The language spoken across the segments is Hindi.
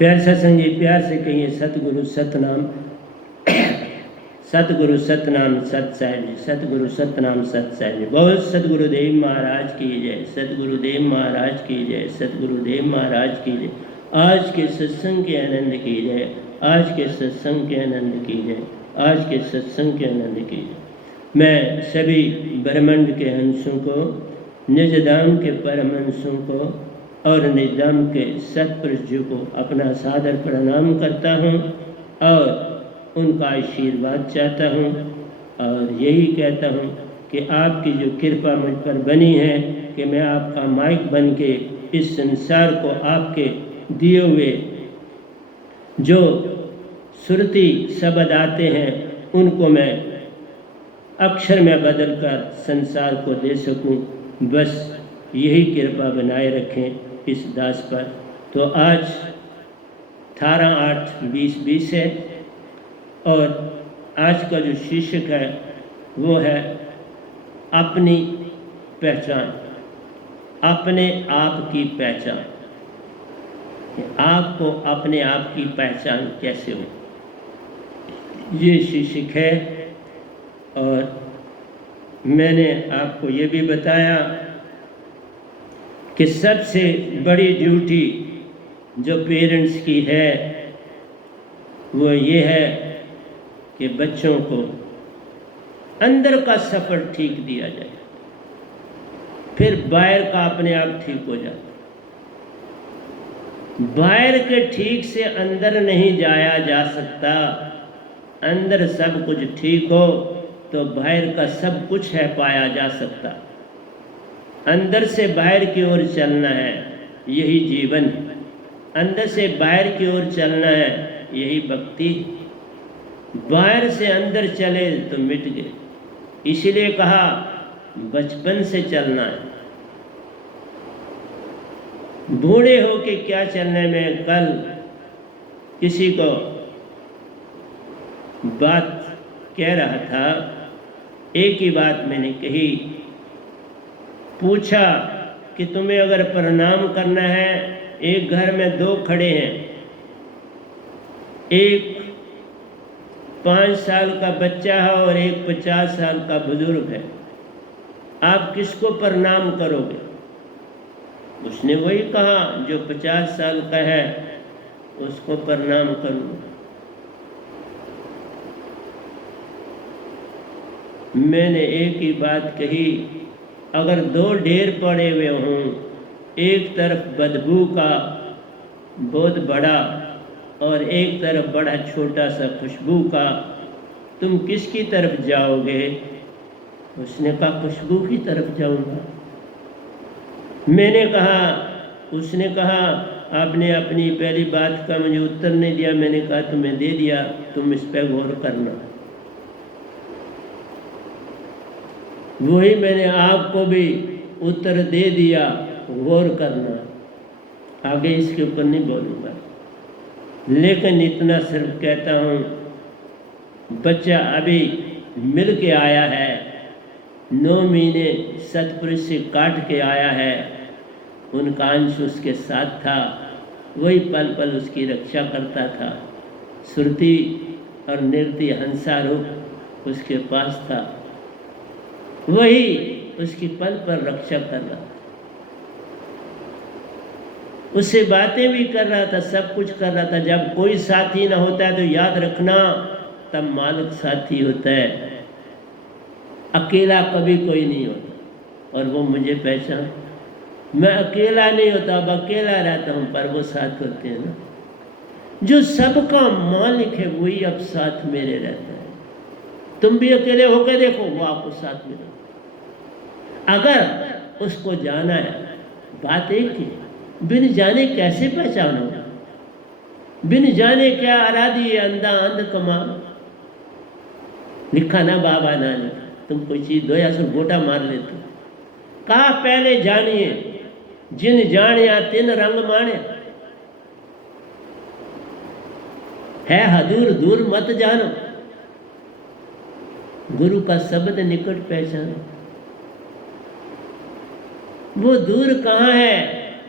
प्यार सत्संग जी, प्यार से कहिए सतगुरु सतनाम। सतगुरु सतनाम सत साहिब जी, सतगुरु सतनाम सत साहिब जी। बहुत सतगुरुदेव महाराज की जय, सतगुरुदेव महाराज की जय, सतगुरुदेव महाराज की जय। आज के सत्संग के आनंद की जय, आज के सत्संग के आनंद की जय, आज के सत्संग के आनंद की जय। मैं सभी ब्रह्मांड के हंसों को, निज धाम के परमहंसों को और निजाम के सत्पुरुषों को अपना सादर प्रणाम करता हूँ और उनका आशीर्वाद चाहता हूँ और यही कहता हूँ कि आपकी जो कृपा मुझ पर बनी है कि मैं आपका माइक बन के इस संसार को आपके दिए हुए जो सुरती शब्द आते हैं उनको मैं अक्षर में बदलकर संसार को दे सकूं। बस यही कृपा बनाए रखें इस दास पर। तो आज 18/8/2020 है और आज का जो शीर्षक है वो है अपनी पहचान, अपने आप की पहचान। आपको अपने आप की पहचान कैसे हो, ये शीर्षक है। और मैंने आपको ये भी बताया कि सबसे बड़ी ड्यूटी जो पेरेंट्स की है वो ये है कि बच्चों को अंदर का सफ़र ठीक दिया जाए, फिर बाहर का अपने आप ठीक हो जाता। बाहर के ठीक से अंदर नहीं जाया जा सकता। अंदर सब कुछ ठीक हो तो बाहर का सब कुछ है पाया जा सकता। अंदर से बाहर की ओर चलना है, यही जीवन। अंदर से बाहर की ओर चलना है, यही भक्ति। बाहर से अंदर चले तो मिट गए। इसीलिए कहा बचपन से चलना है। बूढ़े हो के क्या चलने में। कल किसी को बात कह रहा था, एक ही बात मैंने कही। पूछा कि तुम्हें अगर प्रणाम करना है, एक घर में दो खड़े हैं, एक 5 साल का बच्चा है और एक 50 साल का बुजुर्ग है, आप किसको प्रणाम करोगे? उसने वही कहा जो 50 साल का है उसको प्रणाम करूँगा। मैंने एक ही बात कही, अगर दो ढेर पड़े हुए हों, एक तरफ बदबू का बहुत बड़ा और एक तरफ बड़ा छोटा सा खुशबू का, तुम किसकी तरफ जाओगे? उसने कहा खुशबू की तरफ जाऊंगा। मैंने कहा, उसने कहा आपने अपनी पहली बात का मुझे उत्तर नहीं दिया। मैंने कहा तुम्हें दे दिया, तुम इस पर गौर करना। वही मैंने आपको भी उत्तर दे दिया, गौर करना। आगे इसके ऊपर नहीं बोलूँगा, लेकिन इतना सिर्फ कहता हूँ, बच्चा अभी मिल के आया है, 9 महीने सतपुरुष से काट के आया है, उनका अंश उसके साथ था, वही पल पल उसकी रक्षा करता था। श्रुति और निर्ति हंसा रूप उसके पास था, वही उसकी पल पर रक्षा कर रहा था। उससे बातें भी कर रहा था, सब कुछ कर रहा था। जब कोई साथी ना होता है तो याद रखना तब मालिक साथी होता है। अकेला कभी कोई नहीं होता। और वो मुझे पहचान, मैं अकेला नहीं होता, अब अकेला रहता हूँ, पर वो साथ होते हैं ना। जो सबका मालिक है वही अब साथ मेरे रहता है। तुम भी अकेले होकर देखो, वो आपको साथ में। अगर उसको जाना है, बात एक ही, बिन जाने कैसे पहचानोगे? बिन जाने क्या आराधी अंधा अंध कमान, लिखा ना बाबा ना लिखा। तुम कोई चीज दो या सिर्फ गोटा मार लेते। कहा पहले जानिए, जिन जानिया तिन रंग माने, है हदूर दूर मत जानो, गुरु का शब्द निकट पहचानो। वो दूर कहाँ है?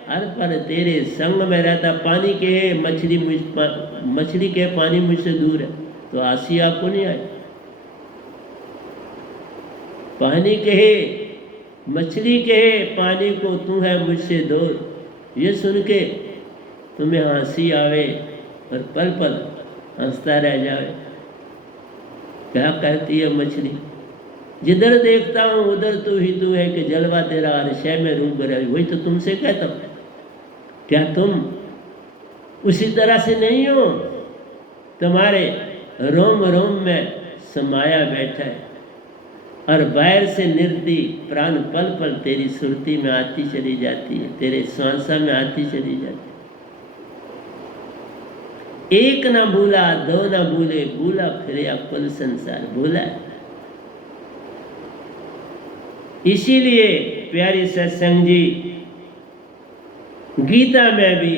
हर पल तेरे संग में रहता। पानी के मछली के पानी मुझसे दूर है, तो हंसी आपको नहीं आई? पानी कहे, मछली कहे पानी को, तू है मुझसे दूर। ये सुन के तुम्हें हंसी आवे और पल पल हंसता रह जाए। क्या कहती है मछली? जिधर देखता हूँ उधर तू ही तू है, कि जलवा तेरा हर शय में रूप रहे। वही तो तुमसे कहता हूँ, क्या तुम उसी तरह से नहीं हो? तुम्हारे रोम रोम में समाया बैठा है, और बाहर से निर्दी प्राण पल पल तेरी सुरती में आती चली जाती है, तेरे श्वासा में आती चली जाती है। एक ना भूला, दो ना भूले, भूला फिरे कुल संसार। भूला है। इसीलिए प्यारी सत्संग जी, गीता में भी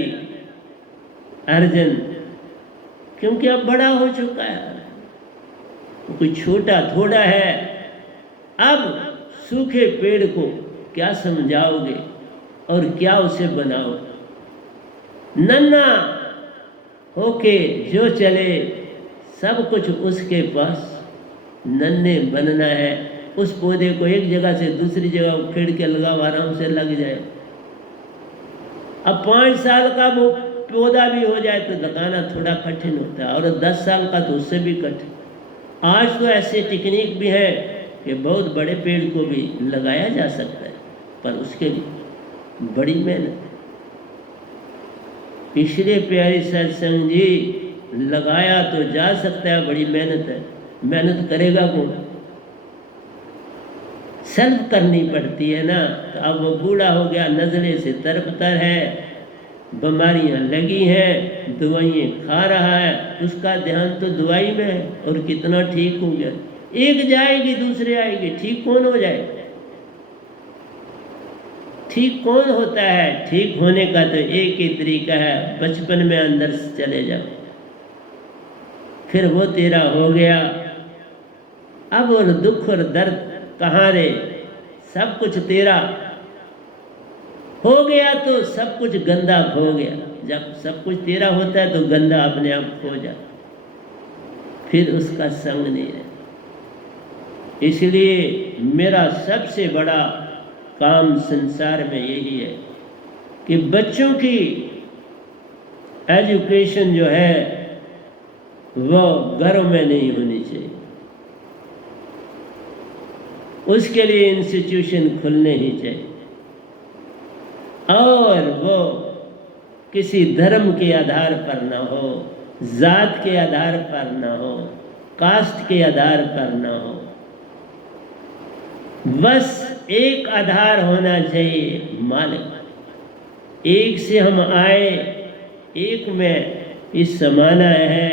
अर्जुन, क्योंकि अब बड़ा हो चुका है, कोई छोटा थोड़ा है, अब सूखे पेड़ को क्या समझाओगे और क्या उसे बनाओगे? नन्हा होके जो चले, सब कुछ उसके पास। नन्हे बनना है, उस पौधे को एक जगह से दूसरी जगह उखेड़ के लगाओ, आराम से लग जाए। अब 5 साल का वो पौधा भी हो जाए तो लगाना थोड़ा कठिन होता है, और 10 साल का तो उससे भी कठिन। आज तो ऐसे टेक्निक भी है कि बहुत बड़े पेड़ को भी लगाया जा सकता है, पर उसके लिए बड़ी मेहनत है। इसलिए प्यारी सत्संग जी, लगाया तो जा सकता है, बड़ी मेहनत है। मेहनत करेगा कौन? सेल्फ करनी पड़ती है ना। तो अब वो बूढ़ा हो गया, नजरे से तरबतर है, बीमारियां लगी हैं, दवाइयाँ खा रहा है, उसका ध्यान तो दवाई में है, और कितना ठीक हो गया। एक जाएगी दूसरे आएगी, ठीक कौन हो जाएगा? ठीक कौन होता है? ठीक होने का तो एक ही तरीका है, बचपन में अंदर से चले जाओ, फिर वो तेरा हो गया। अब और दुख और दर्द कहाँ रे? सब कुछ तेरा हो गया तो सब कुछ गंदा खो गया। जब सब कुछ तेरा होता है तो गंदा अपने आप खो जाता, फिर उसका संग नहीं रहता। इसलिए मेरा सबसे बड़ा काम संसार में यही है कि बच्चों की एजुकेशन जो है वो घरों में नहीं होनी चाहिए, उसके लिए इंस्टीट्यूशन खुलने ही चाहिए, और वो किसी धर्म के आधार पर ना हो, जात के आधार पर ना हो, कास्ट के आधार पर ना हो। बस एक आधार होना चाहिए, मालिक। एक से हम आए, एक में इस समाना है।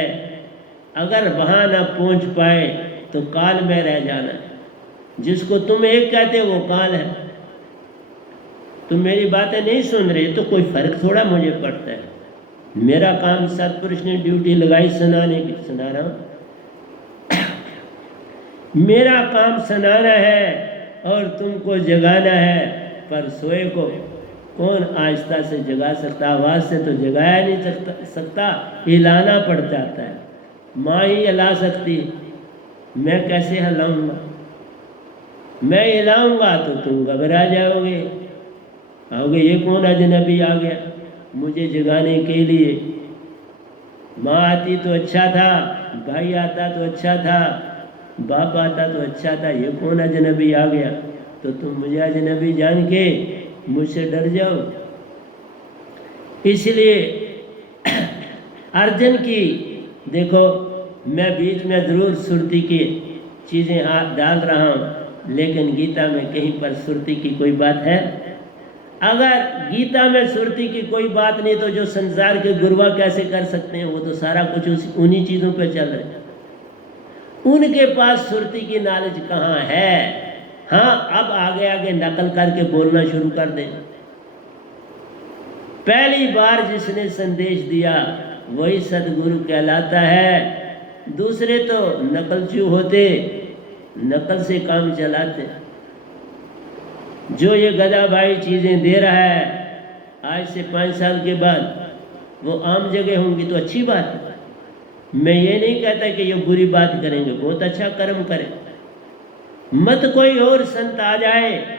अगर वहाँ ना पहुँच पाए तो काल में रह जाना है। जिसको तुम एक कहते हो वो काल है। तुम मेरी बातें नहीं सुन रहे तो कोई फर्क थोड़ा मुझे पड़ता है। मेरा काम सतपुरुष ने ड्यूटी लगाई सुनाने की, सुना रहा हूँ। मेरा काम सुनाना है और तुमको जगाना है, पर सोए को कौन आहिस्ता से जगा सकता? आवाज़ से तो जगाया नहीं सकता, हिलाना पड़ जाता है। माँ ही हिला सकती, मैं कैसे हिलाऊंगा? मैं हिलाऊंगा तो तुम घबरा जाओगे, आओगे ये कौन अजनबी आ गया मुझे जगाने के लिए। माँ आती तो अच्छा था, भाई आता तो अच्छा था, बाप आता तो अच्छा था, ये कौन अजनबी आ गया? तो तुम मुझे अजनबी जान के मुझसे डर जाओ। इसलिए अर्जुन की देखो, मैं बीच में ज़रूर सुरती की चीज़ें डाल रहा हूँ, लेकिन गीता में कहीं पर सुरती की कोई बात है? अगर गीता में सुरती की कोई बात नहीं तो जो संसार के गुरुआ कैसे कर सकते हैं? वो तो सारा कुछ उन्हीं चीज़ों पे चल रहे हैं। उनके पास सुरती की नॉलेज कहाँ है? हाँ, अब आगे आगे नकल करके बोलना शुरू कर दें। पहली बार जिसने संदेश दिया वही सदगुरु कहलाता है। दूसरे तो नकलचू होते, नकल से काम चलाते। जो ये गधा भाई चीज़ें दे रहा है आज से 5 साल के बाद वो आम जगह होंगी तो अच्छी बात है। मैं ये नहीं कहता कि ये बुरी बात करेंगे, बहुत अच्छा कर्म करें। मत कोई और संत आ जाए,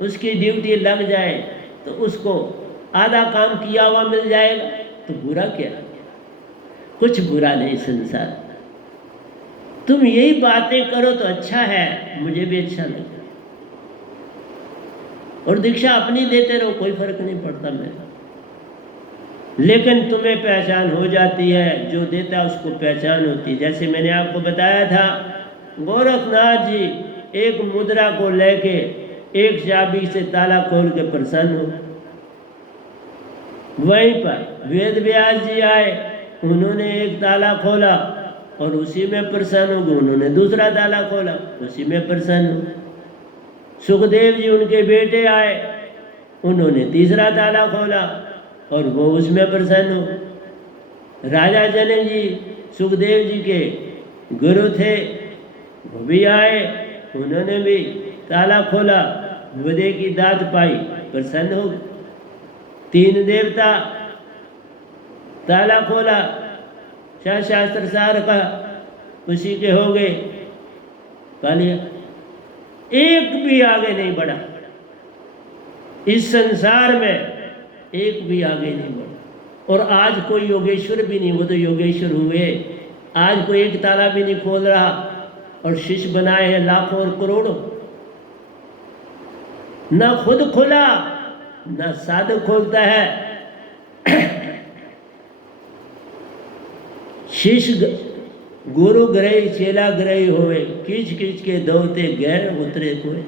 उसकी ड्यूटी लग जाए तो उसको आधा काम किया हुआ मिल जाएगा, तो बुरा क्या? कुछ बुरा नहीं संसार। तुम यही बातें करो तो अच्छा है, मुझे भी अच्छा लगता। और दीक्षा अपनी लेते रहो, कोई फर्क नहीं पड़ता मेरा। लेकिन तुम्हें पहचान हो जाती है, जो देता है उसको पहचान होती है। जैसे मैंने आपको बताया था, गोरखनाथ जी एक मुद्रा को लेके एक चाबी से ताला खोल के प्रसन्न हो। वहीं पर वेद व्यास जी आए, उन्होंने एक ताला खोला और उसी में प्रसन्न हो गए। उन्होंने दूसरा ताला खोला, उसी में प्रसन्न हो। सुखदेव जी उनके बेटे आए, उन्होंने तीसरा ताला खोला और वो उसमें प्रसन्न हो। राजा जनक जी सुखदेव जी के गुरु थे, वो भी आए, उन्होंने भी ताला खोला, बुद्धे की दात पाई, प्रसन्न हो। 3 देवता ताला खोला, शास्त्र सार का, उसी के हो गए, पा लिया। एक भी आगे नहीं बढ़ा इस संसार में, एक भी आगे नहीं बढ़ा। और आज कोई योगेश्वर भी नहीं, वो तो योगेश्वर हुए। आज कोई एक ताला भी नहीं खोल रहा, और शिष्य बनाए हैं लाखों और करोड़ों। ना खुद खोला, ना साधक खोलता है। शिष्य गुरु ग्रही चेला ग्रही होए, खींच खींच के दौड़ते गैर उतरे कोई।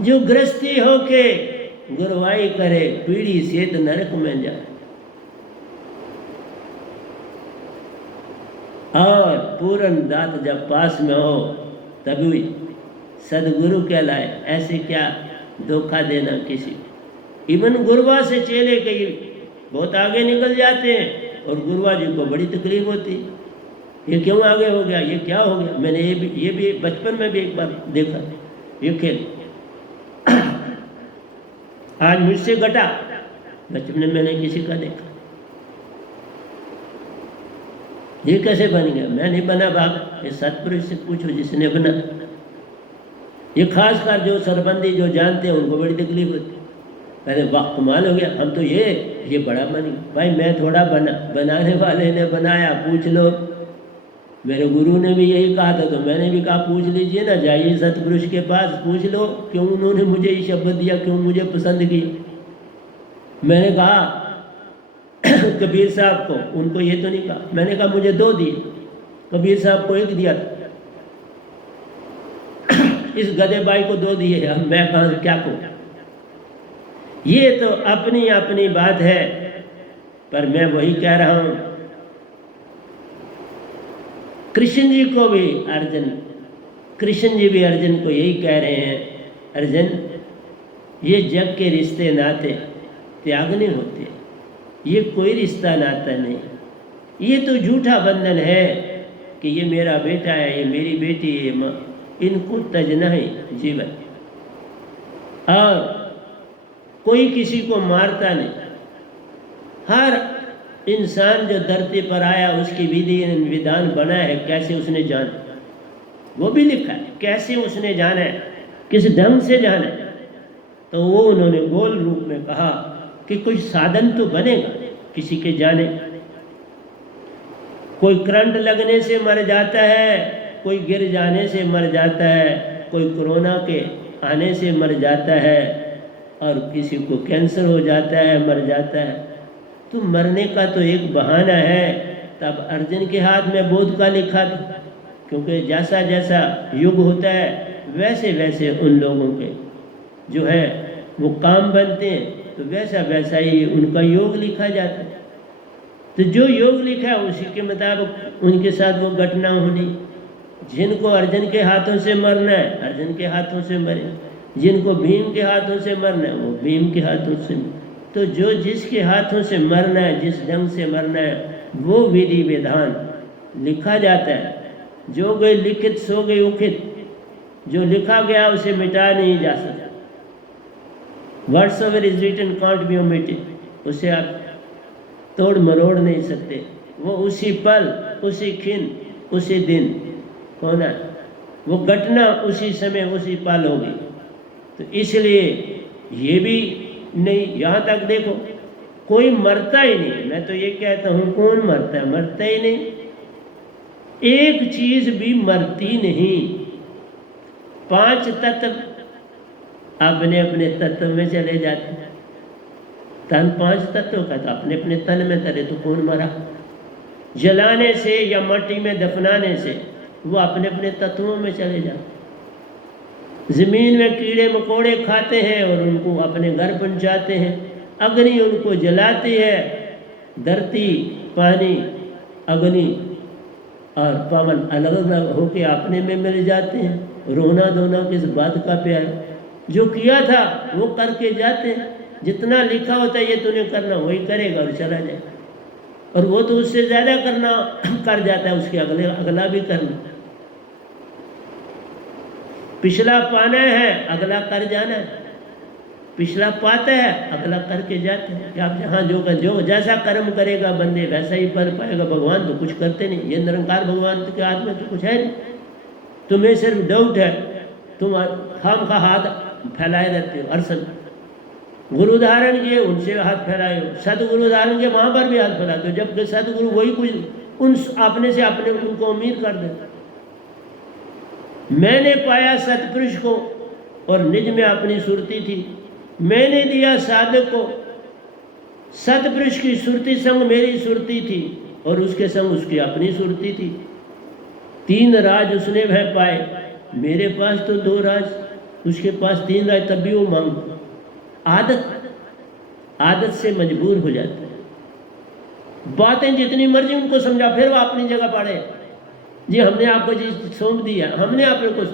जो गृहस्थी होके गुरुवाई करे, पीढ़ी से तो नरक में जाए। और पूर्ण दात जब पास में हो तभी सदगुरु कहलाए। ऐसे क्या धोखा देना किसी। इवन गुरुआ से चेले कई बहुत आगे निकल जाते हैं, और गुरुआ जी को बड़ी तकलीफ होती, ये क्यों आगे हो गया, ये क्या हो गया। मैंने ये भी बचपन में भी एक बार देखा ये खेल। आज मुझसे घटा, बचपन में मैंने किसी का देखा। ये कैसे बन गया? मैं नहीं बना बाप, ये सतपुरुष से पूछो जिसने बना। ये खासकर जो सरबंदी जो जानते हैं उनको बड़ी तकलीफ होती। मैंने वाह कमाल हो गया, हम तो ये बड़ा बन गया। भाई मैं थोड़ा बना, बनाने वाले ने बनाया, पूछ लो। मेरे गुरु ने भी यही कहा था, तो मैंने भी कहा पूछ लीजिए ना, जाइए सतपुरुष के पास, पूछ लो क्यों उन्होंने मुझे ये शब्द दिया, क्यों मुझे पसंद किया। मैंने कहा कबीर साहब को, उनको ये तो नहीं कहा। मैंने कहा मुझे 2 दिए, कबीर साहब को 1 दिया था। इस गधे भाई को 2 दिए, अब मैं कहाँ से क्या कहूँ। ये तो अपनी अपनी बात है, पर मैं वही कह रहा हूँ। कृष्ण जी को भी कृष्ण जी भी अर्जुन को यही कह रहे हैं, अर्जुन ये जग के रिश्ते नाते त्यागने होते, ये कोई रिश्ता नाता नहीं। ये तो झूठा बंधन है कि ये मेरा बेटा है, ये मेरी बेटी है, माँ, इनको तजना है जीवन। और कोई किसी को मारता नहीं। हर इंसान जो धरती पर आया उसकी विधि विधान बना है, कैसे उसने जाना वो भी लिखा है, कैसे उसने जाना है, किस ढंग से जाना है। तो वो उन्होंने गोल रूप में कहा कि कोई साधन तो बनेगा किसी के जाने। कोई करंट लगने से मर जाता है, कोई गिर जाने से मर जाता है, कोई कोरोना के आने से मर जाता है, और किसी को कैंसर हो जाता है, मर जाता है। तो मरने का तो एक बहाना है। तब अर्जुन के हाथ में बोध का लिखा था, क्योंकि जैसा जैसा युग होता है वैसे वैसे उन लोगों के जो है वो काम बनते हैं, तो वैसा वैसा ही उनका योग लिखा जाता है। तो जो योग लिखा है उसी के मुताबिक उनके साथ वो घटना होनी। जिनको अर्जुन के हाथों से मरना है अर्जुन के हाथों से मरे, जिनको भीम के हाथों से मरना है वो भीम के हाथों से मरे। तो जो जिसके हाथों से मरना है, जिस ढंग से मरना है, वो विधि विधान लिखा जाता है। जो गई लिखित सो गई उखित, जो लिखा गया उसे मिटा नहीं जा सकता। Words over is written can't be omitted, उसे आप तोड़ मरोड़ नहीं सकते। वो उसी पल, उसी क्षण, उसी दिन होना है, वो घटना उसी समय उसी पल होगी। तो इसलिए ये भी नहीं, यहाँ तक देखो कोई मरता ही नहीं। मैं तो ये कहता हूँ कौन मरता है, मरता ही नहीं, एक चीज भी मरती नहीं। 5 तत्व अपने अपने तत्व में चले जाते हैं। तन 5 तत्व का तो अपने अपने तन में तरे, तो कौन मरा? जलाने से या मट्टी में दफनाने से वो अपने अपने तत्वों में चले जाते। जमीन में कीड़े मकोड़े खाते हैं और उनको अपने घर पहुंचाते हैं, अग्नि उनको जलाती है। धरती, पानी, अग्नि और पवन अलग अलग होके अपने में मिल जाते हैं। रोना धोना किस बात का प्यार, जो किया था वो करके जाते हैं। जितना लिखा होता है ये तूने करना, वही करेगा और चला जाए। और वो तो उससे ज़्यादा करना कर जाता है, उसके अगला भी करना। पिछला पाना है, अगला कर जाना है। पिछला पाता है, अगला करके जाते हैं। आप जहाँ जो जैसा कर्म करेगा बंदे वैसा ही फल पाएगा। भगवान तो कुछ करते नहीं, ये निरंकार भगवान के हाथ में तो कुछ है नहीं। तुम्हें सिर्फ डाउट है, तुम खाम खा हाथ फैलाए रहते हो। अरसन गुरु धारण किए, उनसे हाथ फैलाए हो। सतगुरु धारण किए, वहाँ पर भी हाथ फैलाते हो, जबकि सतगुरु वही कुछ उन अपने से अपने उनको अमीर कर देते। मैंने पाया सतपुरुष को और निज में अपनी सुरती थी। मैंने दिया साधक को, सतपुरुष की सुरती संग मेरी सुरती थी और उसके संग उसकी अपनी सुरती थी। 3 राज उसने वह पाए, मेरे पास तो 2 राज, उसके पास 3 राज, तब भी वो मांग। आदत से मजबूर हो जाते हैं। बातें जितनी मर्जी उनको समझा, फिर वो अपनी जगह पड़े। जी हमने आपको चीज सौंप दिया, हमने आपने को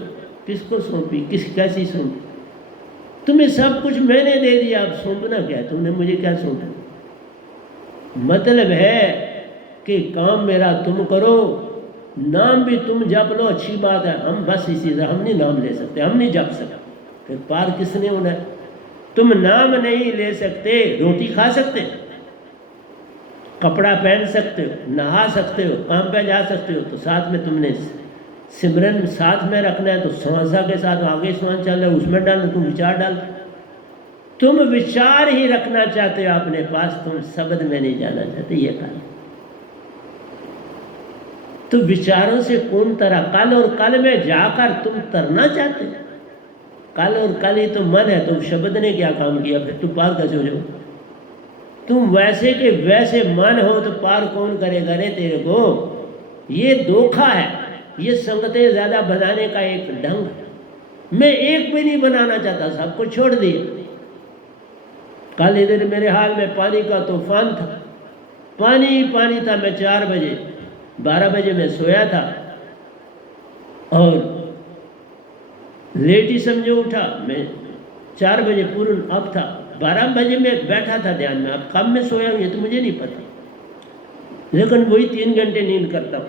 किसको सौंपी, कैसी सौंपी? तुम्हें सब कुछ मैंने दे दिया, अब सौंपना क्या? तुमने मुझे क्या सौंपा? मतलब है कि काम मेरा तुम करो, नाम भी तुम जप लो, अच्छी बात है। हम बस इसी से, हम नहीं नाम ले सकते, हम नहीं जप सकते, फिर पार किसने होना है? तुम नाम नहीं ले सकते, रोटी खा सकते, कपड़ा पहन सकते हो, नहा सकते हो, काम पे जा सकते हो, तो साथ में तुमने सिमरन साथ में रखना है, तो श्वासा के साथ आगे श्वास चल रहा है, उसमें डाल, तुम विचार डाल। तुम विचार ही रखना चाहते हो अपने पास, तुम शब्द में नहीं जाना चाहते, ये कहा। तो विचारों से कौन तरा? कल और कल में जाकर तुम तरना चाहते हो? कल और कल ही तो मन है, तो शब्द ने क्या काम किया? फिर तुम पार कैसे हो जाओ? तुम वैसे के वैसे मन हो तो पार कौन करेगा रे तेरे को? ये धोखा है, ये संगतें ज़्यादा बनाने का एक ढंग है। मैं एक भी नहीं बनाना चाहता, सबको छोड़ दिया। कल इधर मेरे हाल में पानी का तूफान था, पानी ही पानी था। मैं 4 बजे 12 बजे मैं सोया था और लेट ही समझो उठा। मैं 4 बजे पूर्ण अब था, 12 बजे में बैठा था ध्यान में। अब कब में सोया हूँ ये तो मुझे नहीं पता, लेकिन वही 3 घंटे नींद करता हूँ।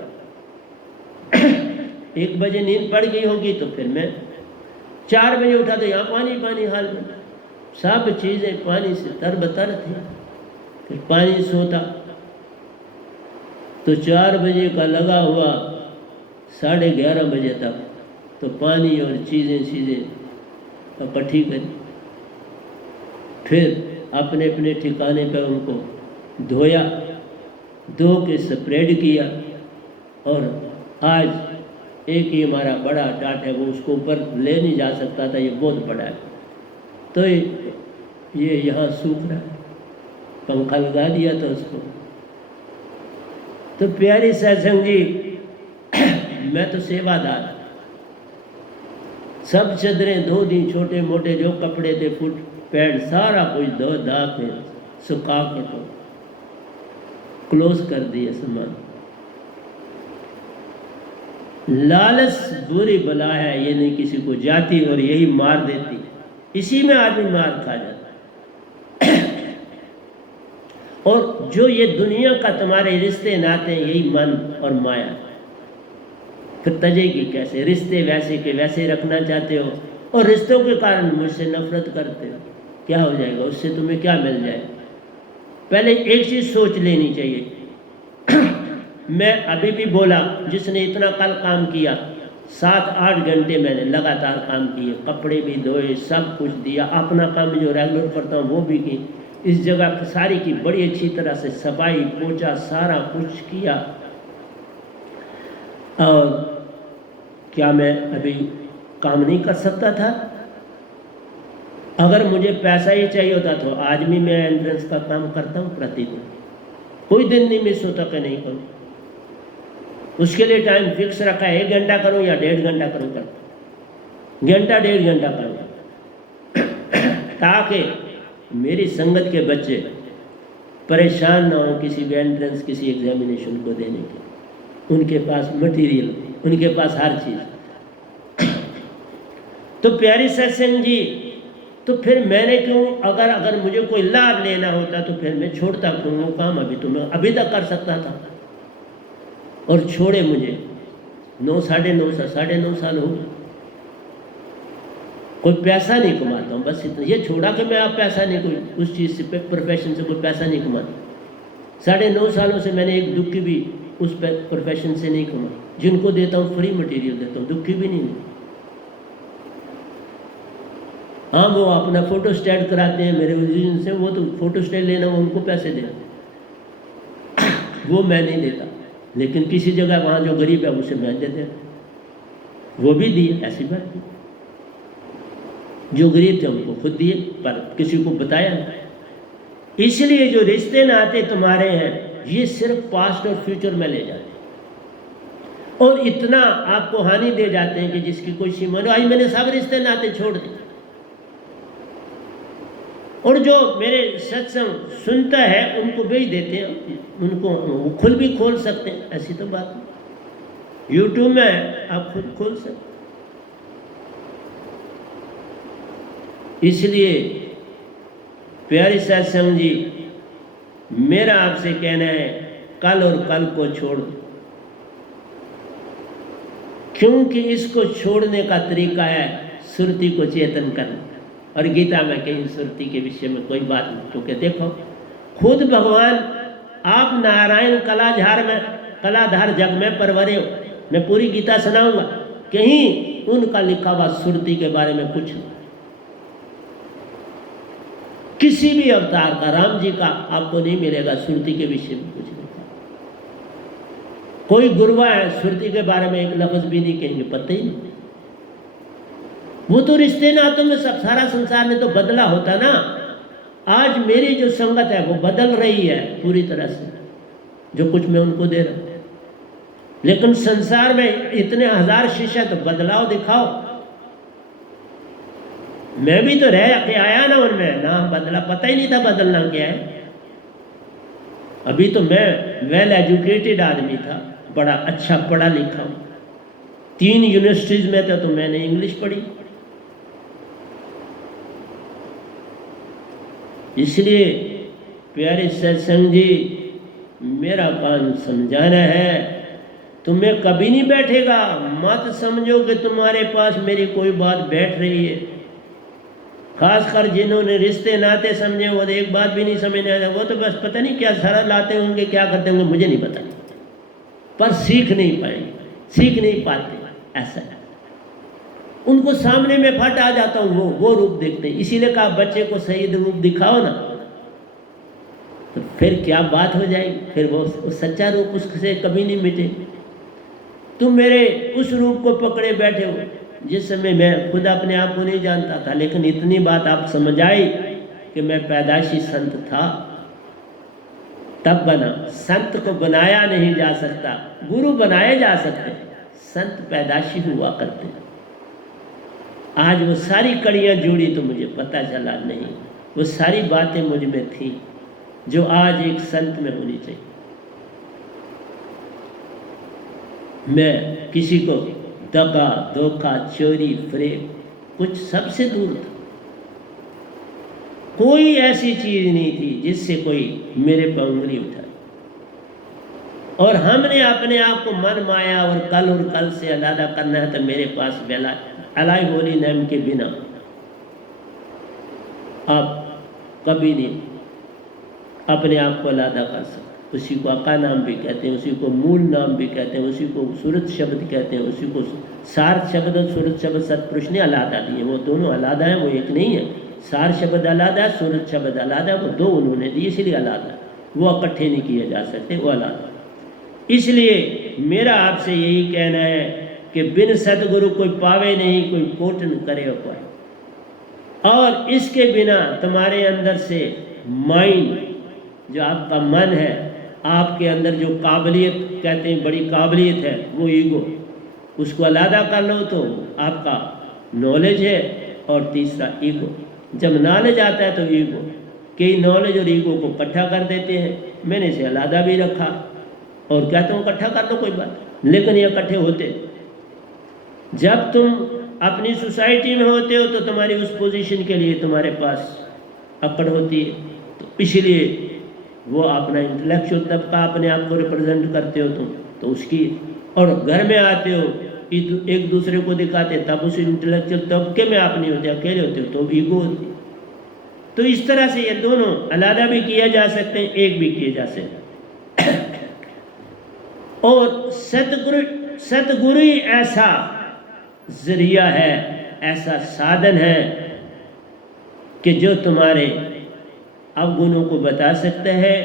1 बजे नींद पड़ गई होगी तो फिर मैं 4 बजे उठा तो यहाँ पानी पानी हाल में, सब चीज़ें पानी से तरबतर थी। फिर पानी सोता तो 4 बजे का लगा हुआ 11:30 बजे तक तो पानी और चीज़ें इकट्ठी करी। फिर अपने अपने ठिकाने पर उनको धोया, धो के स्प्रेड किया। और आज एक ही हमारा बड़ा टाट है, वो उसको ऊपर ले नहीं जा सकता था, ये बहुत बड़ा है, तो ये यहाँ सूख रहा है, पंखा लगा दिया था उसको। तो प्यारी सत्संगी, मैं तो सेवादार, सब चदरें धो दी, छोटे मोटे जो कपड़े थे, फुट पैंट सारा कुछ धो धा के सुखा के तो क्लोज कर दिए सामान। लालच बुरी बला है, ये नहीं किसी को जाती और यही मार देती, इसी में आदमी मार खा जाता है। और जो ये दुनिया का तुम्हारे रिश्ते नाते हैं, यही मन और माया, फिर तजेगी कैसे? रिश्ते वैसे के वैसे रखना चाहते हो और रिश्तों के कारण मुझसे नफरत करते हो। क्या हो जाएगा, उससे तुम्हें क्या मिल जाए। पहले एक चीज़ सोच लेनी चाहिए। मैं अभी भी बोला, जिसने इतना कल काम किया, 7-8 घंटे मैंने लगातार काम किए, कपड़े भी धोए, सब कुछ दिया, अपना काम जो रेगुलर करता हूँ वो भी की, इस जगह सारी की बड़ी अच्छी तरह से सफाई पोछा सारा कुछ किया। और क्या मैं अभी काम नहीं कर सकता था? अगर मुझे पैसा ही चाहिए होता तो आज भी मैं एंट्रेंस का काम करता हूँ प्रतिदिन, कोई दिन नहीं मिस होता कि नहीं करूँ। उसके लिए टाइम फिक्स रखा है, 1 घंटा करूँ या 1.5 घंटा करूँ, घंटा 1.5 घंटा करूँ, ताकि मेरी संगत के बच्चे परेशान ना हो किसी भी एंट्रेंस किसी एग्जामिनेशन को देने के। उनके पास मटेरियल, उनके पास हर चीज़। तो प्यारी सत्संग जी, तो फिर मैंने क्यों, अगर मुझे कोई लाभ लेना होता तो फिर मैं छोड़ता क्यों वो काम? अभी तो मैं अभी तक कर सकता था, और छोड़े मुझे 9-9.5 साल हो गए। कोई पैसा नहीं कमाता हूँ, बस इतना, ये छोड़ा कि मैं आप पैसा नहीं, कोई उस चीज़ से प्रोफेशन से कोई पैसा नहीं कमाता। 9.5 सालों से मैंने एक दुखी भी उस प्रोफेशन से नहीं कमाई। जिनको देता हूँ फ्री मटेरियल देता हूँ, दुखी भी नहीं। हाँ, वो अपना फ़ोटो स्टेट कराते हैं मेरे ओरिजिन से, वो तो फ़ोटो स्टेट लेना वो उनको पैसे देना, वो मैं नहीं देता। लेकिन किसी जगह वहाँ जो गरीब है उसे मैं दे देता, वो भी दिए, ऐसी बात नहीं। जो गरीब थे उनको खुद दिए, पर किसी को बताया नहीं। इसलिए जो रिश्ते नाते तुम्हारे हैं ये सिर्फ पास्ट और फ्यूचर में ले जाते हैं, और इतना आपको हानि दे जाते हैं कि जिसकी कोई सीमा नहीं। आज मैंने सब रिश्ते नाते छोड़ दिए, और जो मेरे सत्संग सुनता है उनको भेज देते हैं, उनको वो खुद भी खोल सकते हैं, ऐसी तो बात नहीं। यूट्यूब में आप खुद खोल सकते। इसलिए प्यारी सत्संग जी, मेरा आपसे कहना है, कल और कल को छोड़ दो, क्योंकि इसको छोड़ने का तरीका है सुरति को चेतन करना। और गीता में कहीं सुरति के विषय में कोई बात नहीं, क्योंकि देखो खुद भगवान आप नारायण कलाधार जग में परवरे हो। मैं पूरी गीता सुनाऊंगा, कहीं उनका लिखा हुआ सुरति के बारे में कुछ नहीं। किसी भी अवतार का, राम जी का आपको नहीं मिलेगा सुरति के विषय में कुछ नहीं। कोई गुरुआ है सुरति के बारे में एक लफ्ज भी नहीं कहेंगे, पता ही नहीं। वो तो रिश्ते नातों में सब सारा संसार ने तो बदला होता ना। आज मेरी जो संगत है वो बदल रही है पूरी तरह से, जो कुछ मैं उनको दे रहा हूं। लेकिन संसार में इतने हजार शिष्य, तो बदलाव दिखाओ। मैं भी तो रह के आया ना उनमें, ना बदला, पता ही नहीं था बदलना क्या है। अभी तो मैं वेल एजुकेटेड आदमी था, बड़ा अच्छा पढ़ा लिखा हूं, 3 यूनिवर्सिटीज में था, तो मैंने इंग्लिश पढ़ी। इसलिए प्यारे सत्संग जी, मेरा काम समझाना है, तुम्हें कभी नहीं बैठेगा। मत समझो कि तुम्हारे पास मेरी कोई बात बैठ रही है। खासकर जिन्होंने रिश्ते नाते समझे वो एक बात भी नहीं समझने आया, वो तो बस पता नहीं क्या सारा लाते होंगे, क्या करते होंगे, मुझे नहीं पता, पर सीख नहीं पाएंगे, सीख नहीं पाते। ऐसा है, उनको सामने में फट आ जाता हूँ, वो रूप देखते हैं। इसीलिए कहा बच्चे को सही रूप दिखाओ ना, तो फिर क्या बात हो जाएगी, फिर वो सच्चा रूप उससे कभी नहीं मिटे। तुम मेरे उस रूप को पकड़े बैठे हो जिस समय मैं खुद अपने आप को नहीं जानता था, लेकिन इतनी बात आप समझ आई कि मैं पैदाइशी संत था, तब बना। संत को बनाया नहीं जा सकता, गुरु बनाए जा सकते, संत पैदाइशी हुआ करते। आज वो सारी कड़ियाँ जुड़ी तो मुझे पता चला नहीं, वो सारी बातें मुझ में थी जो आज एक संत में होनी चाहिए। मैं किसी को दगा, धोखा, चोरी, फ्रेब कुछ सबसे दूर था। कोई ऐसी चीज नहीं थी जिससे कोई मेरे पर उंगली उठाए। और हमने अपने आप को मन माया और कल से अलग करना है, तो मेरे पास बेला अलाई होली नाम के बिना आप कभी नहीं अपने आप को अलादा कर सकते। उसी को अका नाम भी कहते हैं, उसी को मूल नाम भी कहते हैं, उसी को सूरत शब्द कहते हैं, उसी को सार शब्द और सूरत शब्द सतपुरुष ने अलादा दिए, वो दोनों अलादा हैं, वो एक नहीं है। सार शब्द अलादा है, सूरत शब्द अलादा है, वो दो उन्होंने दिए इसलिए अलादा, वो इकट्ठे नहीं किए जा सकते, वो अलादा। इसलिए मेरा आपसे यही कहना है कि बिन सतगुरु कोई पावे नहीं, कोई कोट न करे उपाय। और इसके बिना तुम्हारे अंदर से माइंड, जो आपका मन है, आपके अंदर जो काबिलियत कहते हैं बड़ी काबिलियत है, वो ईगो, उसको अलादा कर लो तो आपका नॉलेज है। और तीसरा ईगो, जब नॉलेज आता है तो ईगो, कई नॉलेज और ईगो को इकट्ठा कर देते हैं। मैंने इसे अलादा भी रखा और कहता हूँ इकट्ठा कर लो कोई बात, लेकिन ये इकट्ठे होते। जब तुम अपनी सोसाइटी में होते हो तो तुम्हारी उस पोजीशन के लिए तुम्हारे पास अकड़ होती है, तो इसलिए वो अपना इंटेलेक्चुअल तबका अपने आप को रिप्रेजेंट करते हो तुम, तो उसकी। और घर में आते हो एक दूसरे को दिखाते, तब उस इंटेलेक्चुअल तबके में आप नहीं होते, अकेले होते हो, तो ईगो होती। तो इस तरह से ये दोनों अलादा भी किया जा सकते हैं, एक भी किए जा सकते हैं। और सतगुरु ही ऐसा जरिया है, ऐसा साधन है कि जो तुम्हारे अवगुणों को बता सकता है,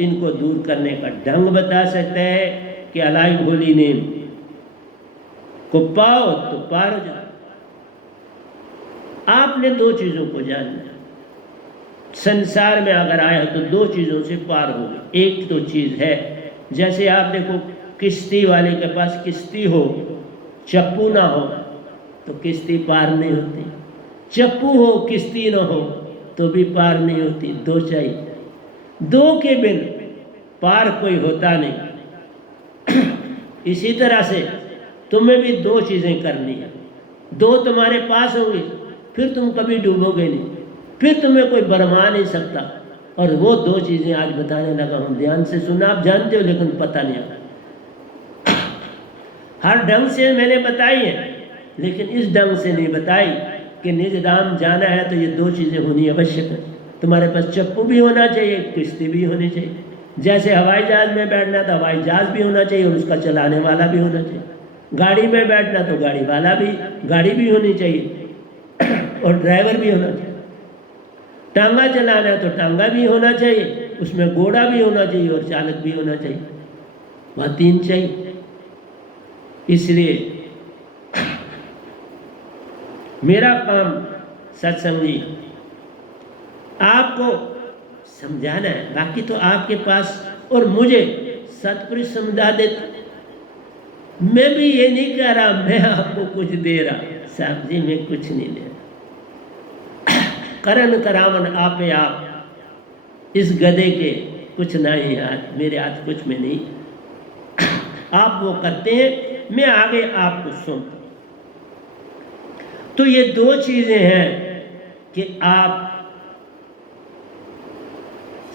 इनको दूर करने का ढंग बता सकता है कि अलाइव होली नेम को पाओ तो पार हो जाओ। आपने दो चीज़ों को जानना, संसार में अगर आए हो तो दो चीज़ों से पार हो गए। एक तो चीज़ है, जैसे आप देखो किश्ती वाले के पास किश्ती हो, चप्पू ना हो तो किश्ती पार नहीं होती, चप्पू हो किश्ती ना हो तो भी पार नहीं होती, दो चाहिए। दो के बिन पार कोई होता नहीं। इसी तरह से तुम्हें भी दो चीज़ें करनी है, दो तुम्हारे पास होंगी फिर तुम कभी डूबोगे नहीं, फिर तुम्हें कोई बरमा नहीं सकता। और वो दो चीज़ें आज बताने लगा हूँ, ध्यान से सुना, आप जानते हो लेकिन पता नहीं आता। हर ढंग से मैंने बताई है, लेकिन इस ढंग से नहीं बताई कि निज धाम जाना है तो ये दो चीज़ें होनी आवश्यक है। तुम्हारे पास चप्पू भी होना चाहिए, किश्ती भी होनी चाहिए। जैसे हवाई जहाज में बैठना तो हवाई जहाज भी होना चाहिए और उसका चलाने वाला भी होना चाहिए। गाड़ी में बैठना तो गाड़ी भी होनी चाहिए और ड्राइवर भी होना चाहिए। टांगा चलाना है तो टांगा भी होना चाहिए, उसमें घोड़ा भी होना चाहिए और चालक भी होना चाहिए, वहाँ तीन चाहिए। इसलिए मेरा काम सत्संगी आपको समझाना है, बाकी तो आपके पास। और मुझे सतपुरुष समझा देते, मैं भी ये नहीं कह रहा मैं आपको कुछ दे रहा, साहब जी मैं कुछ नहीं दे रहा। करन करावन आपे आप, इस गधे के कुछ नहीं हाथ, मेरे हाथ कुछ में नहीं। आप वो करते हैं, मैं आगे आपको सुनता। तो ये दो चीजें हैं कि आप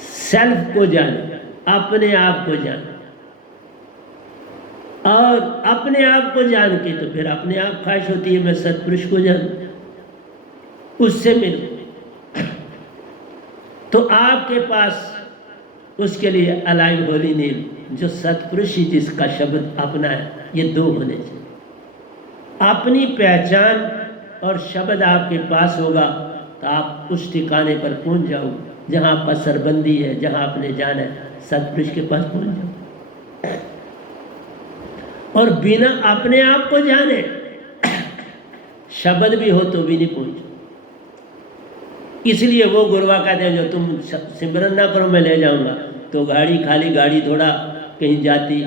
सेल्फ को जाने, अपने आप को जाने, और अपने आप को जान के तो फिर अपने आप ख्वाहिश होती है मैं सतपुरुष को जानूं, उससे मिलूं। तो आपके पास उसके लिए अलाइव होली नेम, जो सतपुरुष ही जिसका शब्द अपना है, ये दो होने चाहिए। अपनी पहचान और शब्द आपके पास होगा तो आप उस ठिकाने पर पहुंच जाओगे जहां आपका सरबंदी है, जहां आपने जाना है, सतपुरुष के पास पहुंच जाओ। और बिना अपने आप को जाने शब्द भी हो तो भी नहीं पहुंचो। इसलिए वो गुरुआ कहते हैं जो तुम सिमरन ना करो मैं ले जाऊंगा, तो गाड़ी खाली गाड़ी थोड़ा कहीं जाती,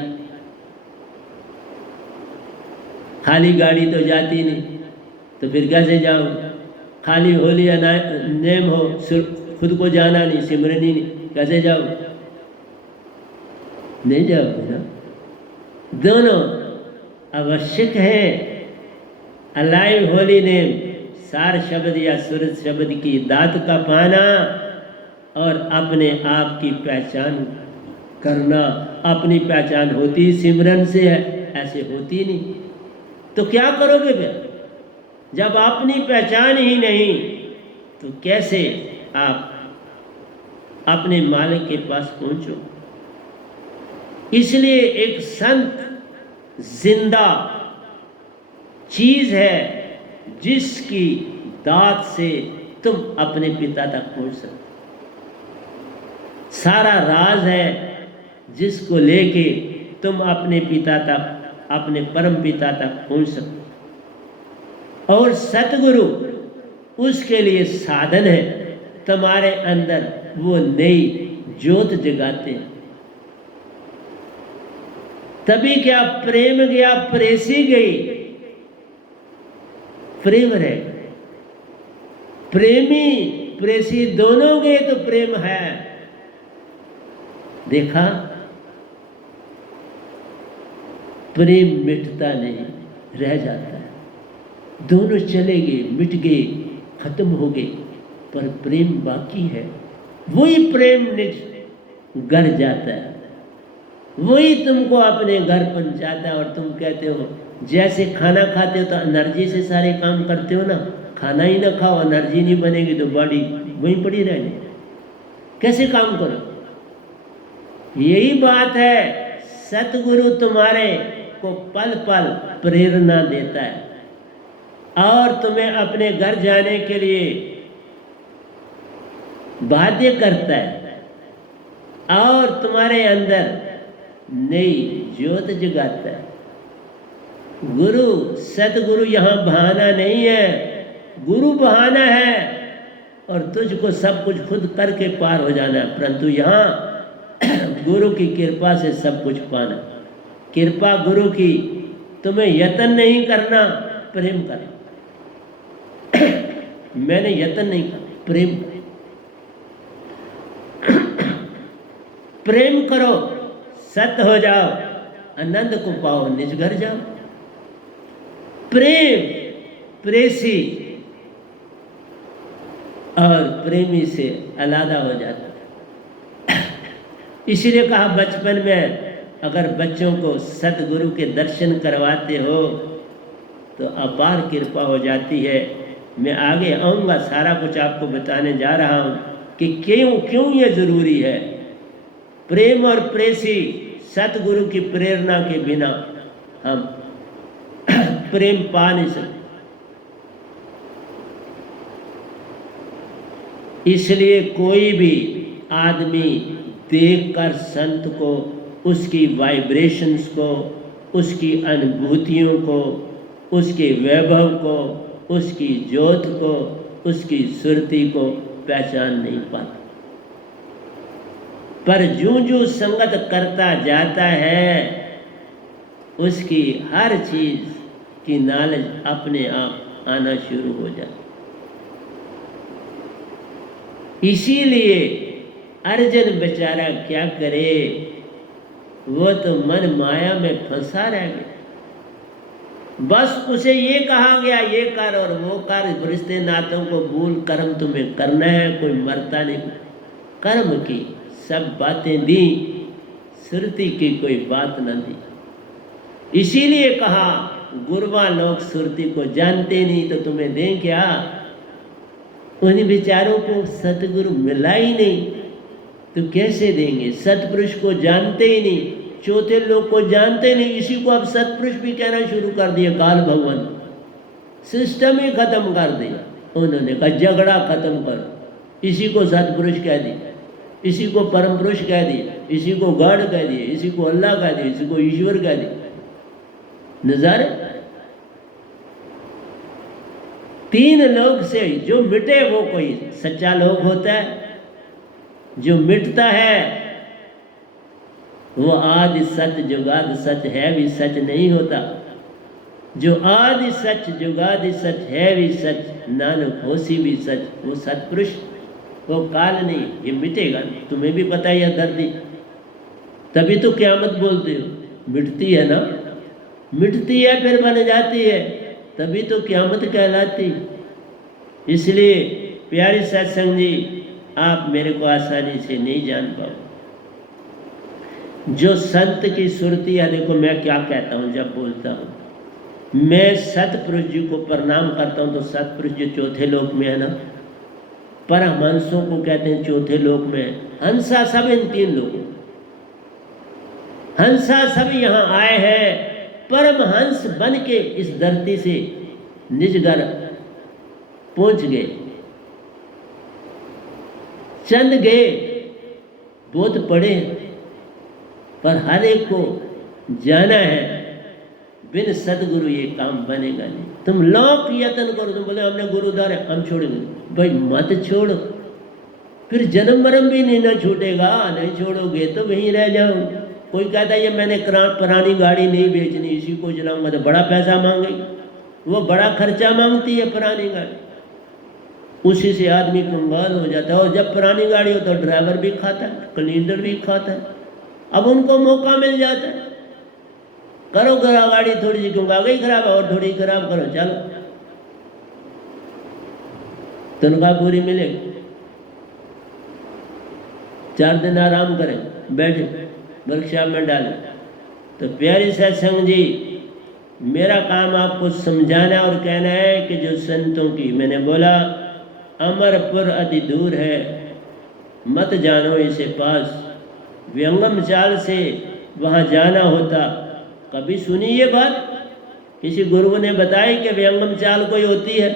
खाली गाड़ी तो जाती नहीं, तो फिर कैसे जाओ? खाली होली नेम हो, खुद को जाना नहीं, सिमरन ही नहीं, कैसे जाओ? नहीं जाओगे ना। दोनों आवश्यक है। अलाइव होली नेम, सार शब्द या सूरज शब्द की दात का पाना और अपने आप की पहचान करना। अपनी पहचान होती सिमरन से है, ऐसे होती नहीं। तो क्या करोगे फिर? जब अपनी पहचान ही नहीं तो कैसे आप अपने मालिक के पास पहुंचो। इसलिए एक संत जिंदा चीज है जिसकी दात से तुम अपने पिता तक पहुंच सकते। सारा राज है जिसको लेके तुम अपने पिता तक, अपने परम पिता तक पहुंच सकते। और सतगुरु उसके लिए साधन है, तुम्हारे अंदर वो नई ज्योत जगाते हैं। तभी क्या प्रेम गया प्रेसी गई, प्रेम रहे। प्रेमी प्रेसी दोनों गए तो प्रेम है। देखा, प्रेम मिटता नहीं, रह जाता है। दोनों चले गए, मिट गए, खत्म हो गए, पर प्रेम बाकी है। वही प्रेम निज घर जाता है, वही तुमको अपने घर पहुंचाता है। और तुम कहते हो, जैसे खाना खाते हो तो एनर्जी से सारे काम करते हो ना, खाना ही ना खाओ, एनर्जी नहीं बनेगी तो बॉडी वहीं पड़ी रहेगी, कैसे काम करो। यही बात है, सतगुरु तुम्हारे को पल पल प्रेरणा देता है और तुम्हें अपने घर जाने के लिए बाध्य करता है और तुम्हारे अंदर नई ज्योत जगाता है। गुरु, सतगुरु यहाँ बहाना नहीं है, गुरु बहाना है और तुझको सब कुछ खुद करके पार हो जाना है। परंतु यहाँ गुरु की कृपा से सब कुछ पाना। कृपा गुरु की, तुम्हें यत्न नहीं करना, प्रेम कर। मैंने यत्न नहीं किया, प्रेम प्रेम करो, सत्य हो जाओ, आनंद को पाओ, निज घर जाओ। प्रेम प्रेसी और प्रेमी से अलग हो जाता है। इसीलिए कहा, बचपन में अगर बच्चों को सतगुरु के दर्शन करवाते हो तो अपार कृपा हो जाती है। मैं आगे आऊँगा, सारा कुछ आपको बताने जा रहा हूँ कि क्यों ये ज़रूरी है। प्रेम और प्रेसी, सतगुरु की प्रेरणा के बिना हम प्रेम पा नहीं सकते। इसलिए कोई भी आदमी देखकर संत को, उसकी वाइब्रेशंस को, उसकी अनुभूतियों को, उसके वैभव को, उसकी ज्योत को, उसकी सुरती को पहचान नहीं पाता। पर जूं संगत करता जाता है, उसकी हर चीज की नॉलेज अपने आप आना शुरू हो जाती। इसीलिए अर्जुन बेचारा क्या करे, वो तो मन माया में फंसा रह गया। बस उसे ये कहा गया, ये कर और वो कर, रिश्ते नातों को भूल, कर्म तुम्हें करना है, कोई मरता नहीं। कर्म की सब बातें दी, सुरती की कोई बात न दी। इसीलिए कहा, गुरवा लोग सुरती को जानते नहीं तो तुम्हें दें क्या। उन बेचारों को सतगुरु मिला ही नहीं तो कैसे देंगे। सतपुरुष को जानते ही नहीं, चौथे लोग को जानते नहीं, इसी को अब सतपुरुष भी कहना शुरू कर दिया। काल भगवान सिस्टम ही खत्म कर दिया। उन्होंने कहा झगड़ा खत्म करो, इसी को सतपुरुष कह दिया, इसी को परम पुरुष कह दिया, इसी को गॉड कह दिया, इसी को अल्लाह कह दिया, इसी को ईश्वर कह दिया। नजारे तीन लोग से जो मिटे वो कोई सच्चा लोग होता है। जो मिटता है वो आदि सच जुगाद सच है भी सच नहीं होता। जो आदि सच जुगादि सच है भी सच, नानक होसी भी सच, वो सतपुरुष, वो काल नहीं, ये मिटेगा। तुम्हें भी पता है यह दर्दी, तभी तो क़यामत बोलते हो। मिटती है ना, मिटती है फिर बन जाती है, तभी तो क़यामत कहलाती। इसलिए प्यारी सत्संग जी, आप मेरे को आसानी से नहीं जान पाओ। जो संत की सुरती है, देखो मैं क्या कहता हूँ जब बोलता हूँ, मैं सतपुरुष जी को प्रणाम करता हूँ। तो सतपुरुष जी चौथे लोक में है ना, परमहंसों को कहते हैं चौथे लोक में। हंसा सब इन 3 लोगों, हंसा सब यहाँ आए हैं परमहंस बन के इस धरती से निज घर पहुंच गए। चंद गए, बहुत पड़े, पर हर एक को जाना है। बिन सदगुरु ये काम बनेगा नहीं। तुम लाख यत्न करो, तुम बोले हमने गुरुद्वार है हम छोड़ेंगे, भाई मत छोड़ो, फिर जन्म मरण भी नहीं ना छूटेगा। नहीं छोड़ोगे तो वहीं रह जाओ। कोई कहता है ये मैंने पुरानी गाड़ी नहीं बेचनी, इसी को चलाऊंगा, तो बड़ा पैसा मांगेगी, वो बड़ा खर्चा मांगती है पुरानी गाड़ी, उसी से आदमी कंगाल हो जाता है। और जब पुरानी गाड़ी हो तो ड्राइवर भी खाता है, क्लीनर भी खाता है। अब उनको मौका मिल जाता है, करो गाड़ी थोड़ी सी, क्योंकि आ गई खराब और थोड़ी खराब करो, चलो तनख्वाह पूरी मिलेगी। 4 दिन आराम करें, बैठे वर्कशॉप में डालें। तो प्यारी सत्संग जी, मेरा काम आपको समझाना और कहना है कि जो संतों की, मैंने बोला अमरपुर अति दूर है, मत जानो इसे पास, व्यंगम चाल से वहाँ जाना होता। कभी सुनी ये बात? किसी गुरु ने बताई कि व्यंगम चाल कोई होती है,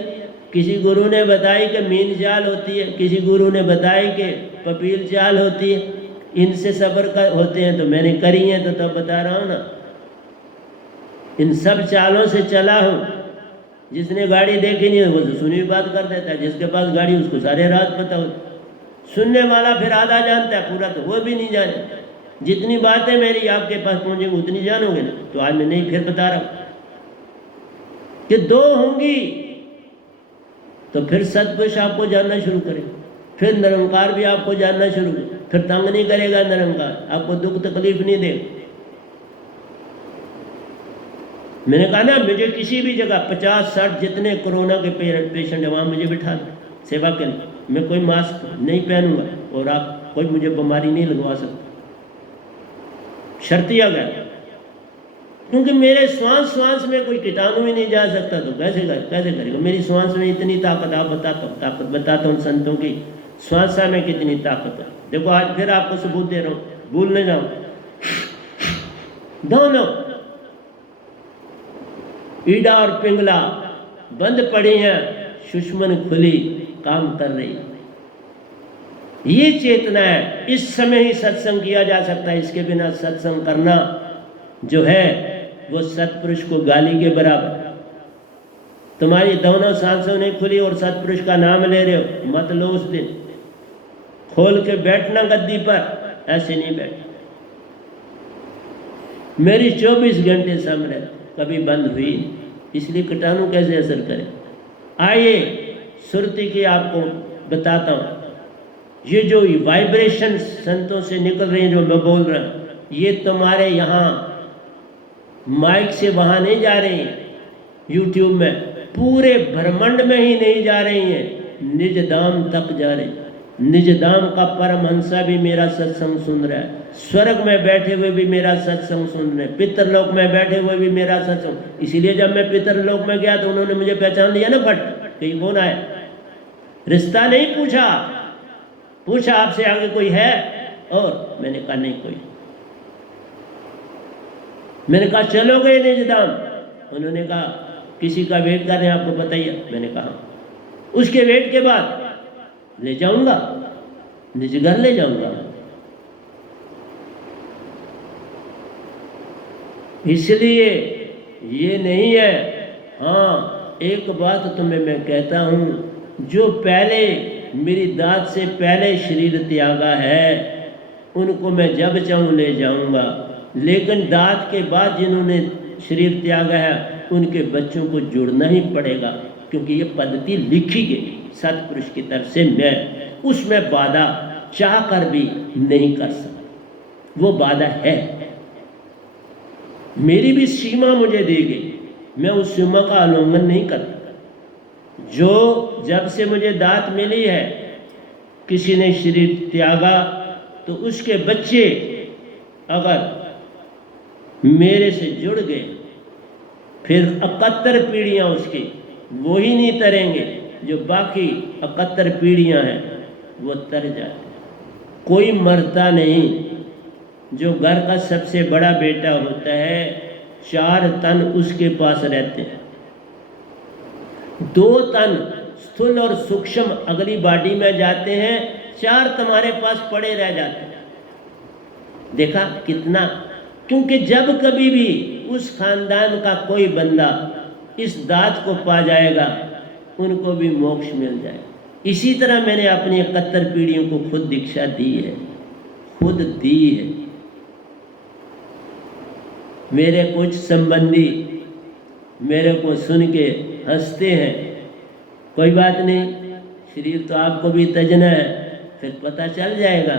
किसी गुरु ने बताई कि मीन चाल होती है, किसी गुरु ने बताई कि पपील चाल होती है, इनसे सफ़र होते हैं। तो मैंने करी है तो तब बता रहा हूँ ना। इन सब चालों से चला हूँ। जिसने गाड़ी देखी नहीं है वो तो सुनी बात कर देता है, जिसके पास गाड़ी उसको सारे राज पता होती। सुनने वाला फिर आधा जानता है, पूरा तो वो भी नहीं जाने। जितनी बातें मेरी आपके पास पहुँचेंगी उतनी जानोगे ना। तो आज मैं नहीं फिर बता रहा हूँ कि 2 होंगी तो फिर सतपुरुष आपको जानना शुरू करे, फिर निरंकार भी आपको जानना शुरू करे, फिर तंग नहीं करेगा निरंकार, आपको दुख तकलीफ नहीं देगा। मैंने कहा ना, मुझे किसी भी जगह 50-60 जितने कोरोना के पेशेंट है वहाँ मुझे बिठा दो सेवा के लिए। मैं कोई मास्क नहीं पहनूंगा और आप कोई मुझे बीमारी नहीं लगवा सकते, शर्तिया गया। क्योंकि मेरे श्वास में कोई कीटाणु ही नहीं जा सकता, तो कैसे करेगा? मेरी श्वास में इतनी ताकत, आप ताकत बताता हूँ संतों की श्वास में कितनी ताकत है। देखो आज फिर आपको सबूत दे रहा हूँ, भूल न जाओ। दोनों ईडा और पिंगला बंद पड़ी हैं, सुषमन खुली काम कर रही। ये चेतना है। इस समय ही सत्संग किया जा सकता है, इसके बिना सत्संग करना जो है वो सतपुरुष को गाली के बराबर। तुम्हारी दोनों सांसों नहीं खुली और सतपुरुष का नाम ले रहे हो, मत लो उस दिन। खोल के बैठना गद्दी पर, ऐसे नहीं बैठ। मेरी 24 घंटे समझ कभी बंद हुई, इसलिए कीटाणु कैसे असर करे। आइए सुरती की आपको बताता हूँ। ये जो वाइब्रेशन संतों से निकल रही है, जो मैं बोल रहा हूँ, ये तुम्हारे यहाँ माइक से वहाँ नहीं जा रही हैं, यूट्यूब में पूरे ब्रह्मांड में ही नहीं जा रही हैं, निज धाम तक जा रही। निज धाम का परमहंसा भी मेरा सत्संग सुन रहा है, स्वर्ग में बैठे हुए भी मेरा सत्संग सुन रहे, पितरलोक में बैठे हुए भी मेरा सत्संग। इसीलिए जब मैं पितरलोक में गया तो उन्होंने मुझे पहचान लिया ना, फट कि कौन आया। रिश्ता नहीं पूछा, पूछा आपसे आगे कोई है, और मैंने कहा नहीं कोई। मैंने कहा चलोगे निज धाम? उन्होंने कहा किसी का वेट कर रहे हैं, आपको बताइए। मैंने कहा उसके वेट के बाद ले जाऊंगा, निज घर ले जाऊंगा। इसलिए ये नहीं है। हाँ, एक बात तुम्हें मैं कहता हूँ, जो पहले मेरी दात से पहले शरीर त्यागा है उनको मैं जब चाहूँ ले जाऊंगा, लेकिन दात के बाद जिन्होंने शरीर त्यागा है उनके बच्चों को जुड़ना ही पड़ेगा, क्योंकि ये पद्धति लिखी गई सतपुरुष की तरफ से। मैं उसमें बाधा चाह कर भी नहीं कर सकता, वो बाधा है। मेरी भी सीमा मुझे दी गई, मैं उस सीमा का उल्लंघन नहीं करता। जो जब से मुझे दात मिली है, किसी ने शरीर त्यागा तो उसके बच्चे अगर मेरे से जुड़ गए, फिर 71 पीढ़ियां उसकी वो ही नहीं तरेंगे, जो बाकी 71 पीढ़ियां हैं वो तर जाते हैं। कोई मरता नहीं। जो घर का सबसे बड़ा बेटा होता है 4 तन उसके पास रहते हैं, 2 तन स्थूल और सूक्ष्म अगली बॉडी में जाते हैं, 4 तुम्हारे पास पड़े रह जाते हैं। देखा कितना, क्योंकि जब कभी भी उस खानदान का कोई बंदा इस दात को पा जाएगा उनको भी मोक्ष मिल जाए। इसी तरह मैंने अपनी 71 पीढ़ियों को खुद दीक्षा दी है, खुद दी है। मेरे कुछ संबंधी मेरे को सुन के हंसते हैं, कोई बात नहीं, शरीर तो आपको भी तजना है, फिर पता चल जाएगा,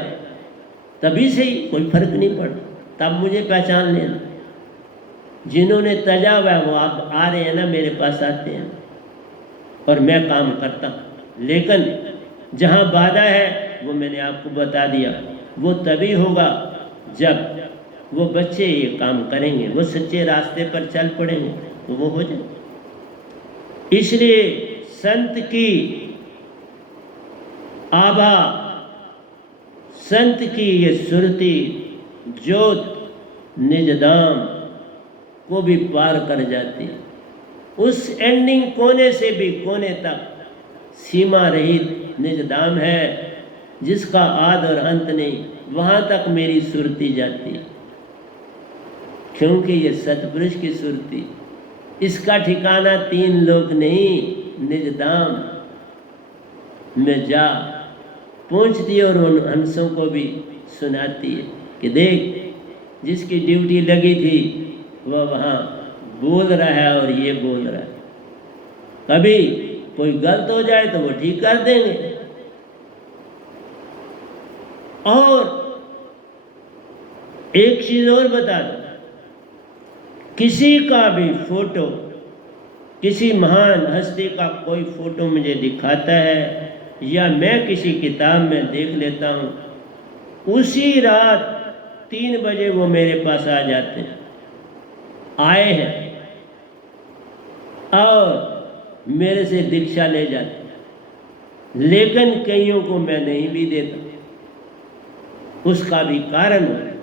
तभी से ही कोई फर्क नहीं पड़ता, तब मुझे पहचान लेना। जिन्होंने तजा हुआ वो आप आ रहे हैं ना, मेरे पास आते हैं और मैं काम करता हूँ। लेकिन जहाँ बाधा है वो मैंने आपको बता दिया, वो तभी होगा जब वो बच्चे ये काम करेंगे, वो सच्चे रास्ते पर चल पड़ेंगे तो वो हो जाए। इसलिए संत की आभा, संत की ये सुरती ज्योत निजधाम को भी पार कर जाती है। उस एंडिंग कोने से भी कोने तक सीमा रहित निजधाम है, जिसका आद और अंत नहीं, वहाँ तक मेरी सुरती जाती है। क्योंकि ये सतपुरुष की सुरती, इसका ठिकाना 3 लोक नहीं, निजधाम में जा पहुँचती है। और उन हंसों को भी सुनाती है कि देख, जिसकी ड्यूटी लगी थी वह वहाँ बोल रहा है और ये बोल रहा है। कभी कोई गलत हो जाए तो वो ठीक कर देंगे। और एक चीज और बता दो, किसी का भी फोटो, किसी महान हस्ती का कोई फोटो मुझे दिखाता है या मैं किसी किताब में देख लेता हूँ, उसी रात 3 बजे वो मेरे पास आ जाते हैं, आए हैं और मेरे से दीक्षा ले जाते हैं। लेकिन कईयों को मैं नहीं भी देता। उसका भी कारण है,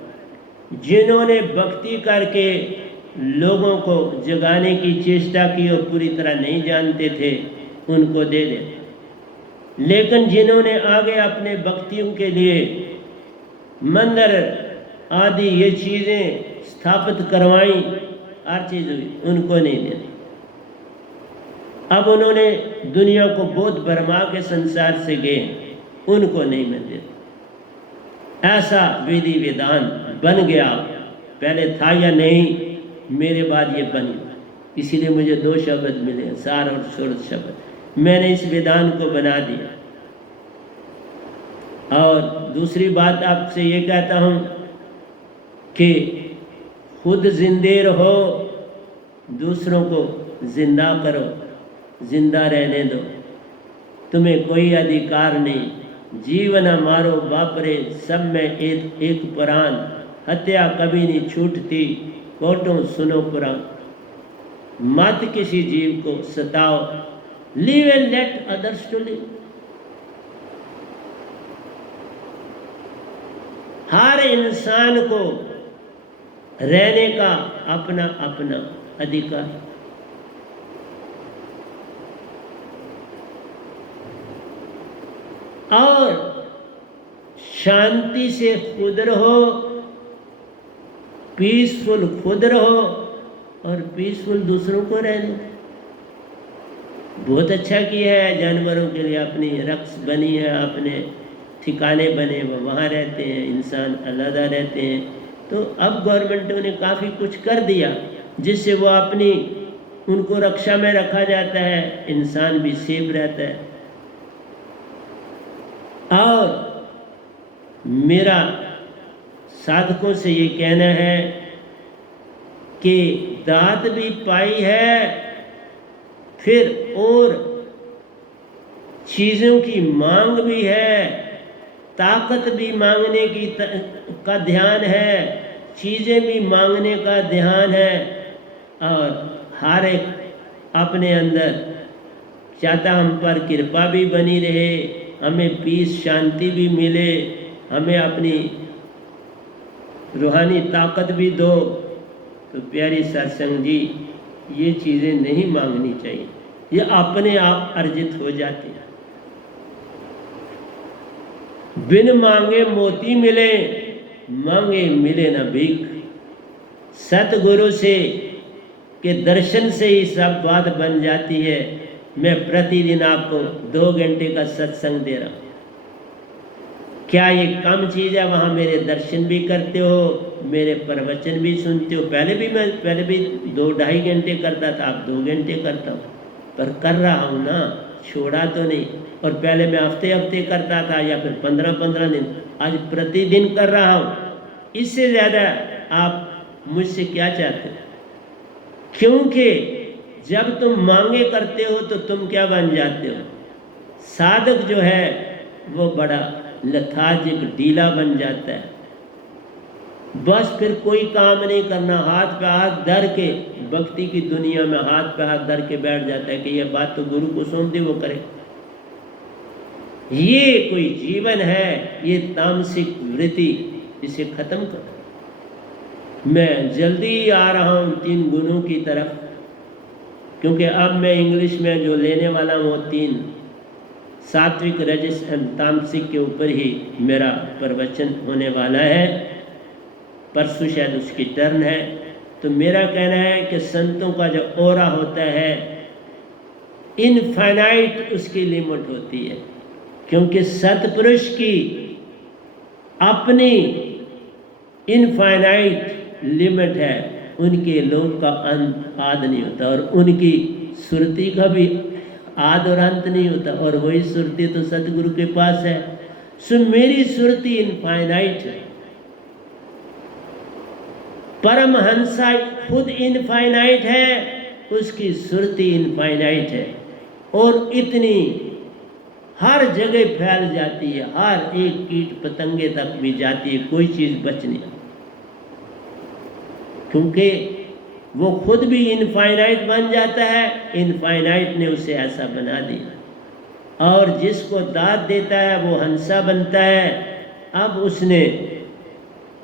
जिन्होंने भक्ति करके लोगों को जगाने की चेष्टा की और पूरी तरह नहीं जानते थे उनको दे दे। लेकिन जिन्होंने आगे अपने भक्तियों के लिए मंदिर आदि ये चीज़ें स्थापित करवाई, हर चीज़ हुई, उनको नहीं दे। अब उन्होंने दुनिया को बहुत भरमा के संसार से गए, उनको नहीं मैं देता। ऐसा विधि विधान बन गया, पहले था या नहीं, मेरे बाद ये बन गया। इसीलिए मुझे 2 शब्द मिले, सार और सुरत शब्द। मैंने इस विधान को बना दिया। और दूसरी बात आपसे ये कहता हूँ कि खुद जिंदे रहो, दूसरों को जिंदा करो, जिंदा रहने दो। तुम्हें कोई अधिकार नहीं, जीवन मारो बापरे, सब में एक प्राण, हत्या कभी नहीं छूटती, कोटों सुनो पुराण। मत किसी जीव को सताओ, live and let others to live. हर इंसान को रहने का अपना अपना अधिकार। और शांति से खुद रहो, पीसफुल खुद रहो और पीसफुल दूसरों को रहने। बहुत अच्छा किया है, जानवरों के लिए अपनी रक्स बनी है, अपने ठिकाने बने, वो वहाँ रहते हैं, इंसान अलग रहते हैं। तो अब गवर्नमेंटों ने काफ़ी कुछ कर दिया जिससे वो अपनी, उनको रक्षा में रखा जाता है, इंसान भी सेफ रहता है। और मेरा साधकों से ये कहना है कि दात भी पाई है, फिर और चीज़ों की मांग भी है, ताकत भी मांगने की का ध्यान है, चीज़ें भी मांगने का ध्यान है। और हर एक अपने अंदर चाहता हम पर कृपा भी बनी रहे, हमें पीस शांति भी मिले, हमें अपनी रूहानी ताकत भी दो। तो प्यारी सत्संग जी, ये चीज़ें नहीं मांगनी चाहिए, ये अपने आप अर्जित हो जाती है। बिन मांगे मोती मिले, मांगे मिले न भीख। सतगुरु से के दर्शन से ही सब बात बन जाती है। मैं प्रतिदिन आपको 2 घंटे का सत्संग दे रहा हूँ, क्या ये कम चीज़ है? वहाँ मेरे दर्शन भी करते हो, मेरे प्रवचन भी सुनते हो। पहले भी 2-2.5 घंटे करता था, अब 2 घंटे करता हूँ, पर कर रहा हूँ ना, छोड़ा तो नहीं। और पहले मैं हफ्ते हफ्ते करता था या फिर 15-15 दिन, आज प्रतिदिन कर रहा हूँ। इससे ज़्यादा आप मुझसे क्या चाहते हो? क्योंकि जब तुम मांगे करते हो तो तुम क्या बन जाते हो? साधक जो है वो बड़ा लथार्जिक, ढीला बन जाता है। बस फिर कोई काम नहीं करना, हाथ पे हाथ धर के, भक्ति की दुनिया में हाथ पे हाथ धर के बैठ जाता है कि ये बात तो गुरु को सौंप दी, वो करे। ये कोई जीवन है? ये तामसिक वृत्ति, इसे खत्म करो। मैं जल्दी आ रहा हूँ 3 गुणों की तरफ, क्योंकि अब मैं इंग्लिश में जो लेने वाला हूँ वो 3 सात्विक, रजस एवं तामसिक के ऊपर ही मेरा प्रवचन होने वाला है। परसों शायद उसकी टर्न है। तो मेरा कहना है कि संतों का जो ओरा होता है, इनफाइनाइट उसकी लिमिट होती है, क्योंकि सतपुरुष की अपनी इनफाइनाइट लिमिट है, उनके लोक का अंत आद नहीं होता, और उनकी सुरति का भी आद और अंत नहीं होता, और वही सुरति तो सतगुरु के पास है। सो मेरी सुरति इनफाइनाइट है, परमहंसा खुद इनफाइनाइट है, उसकी सुरति इनफाइनाइट है, और इतनी हर जगह फैल जाती है, हर एक कीट पतंगे तक भी जाती है, कोई चीज़ बच नहीं, क्योंकि वो खुद भी इनफाइनाइट बन जाता है, इनफाइनाइट ने उसे ऐसा बना दिया। और जिसको दाद देता है वो हंसा बनता है। अब उसने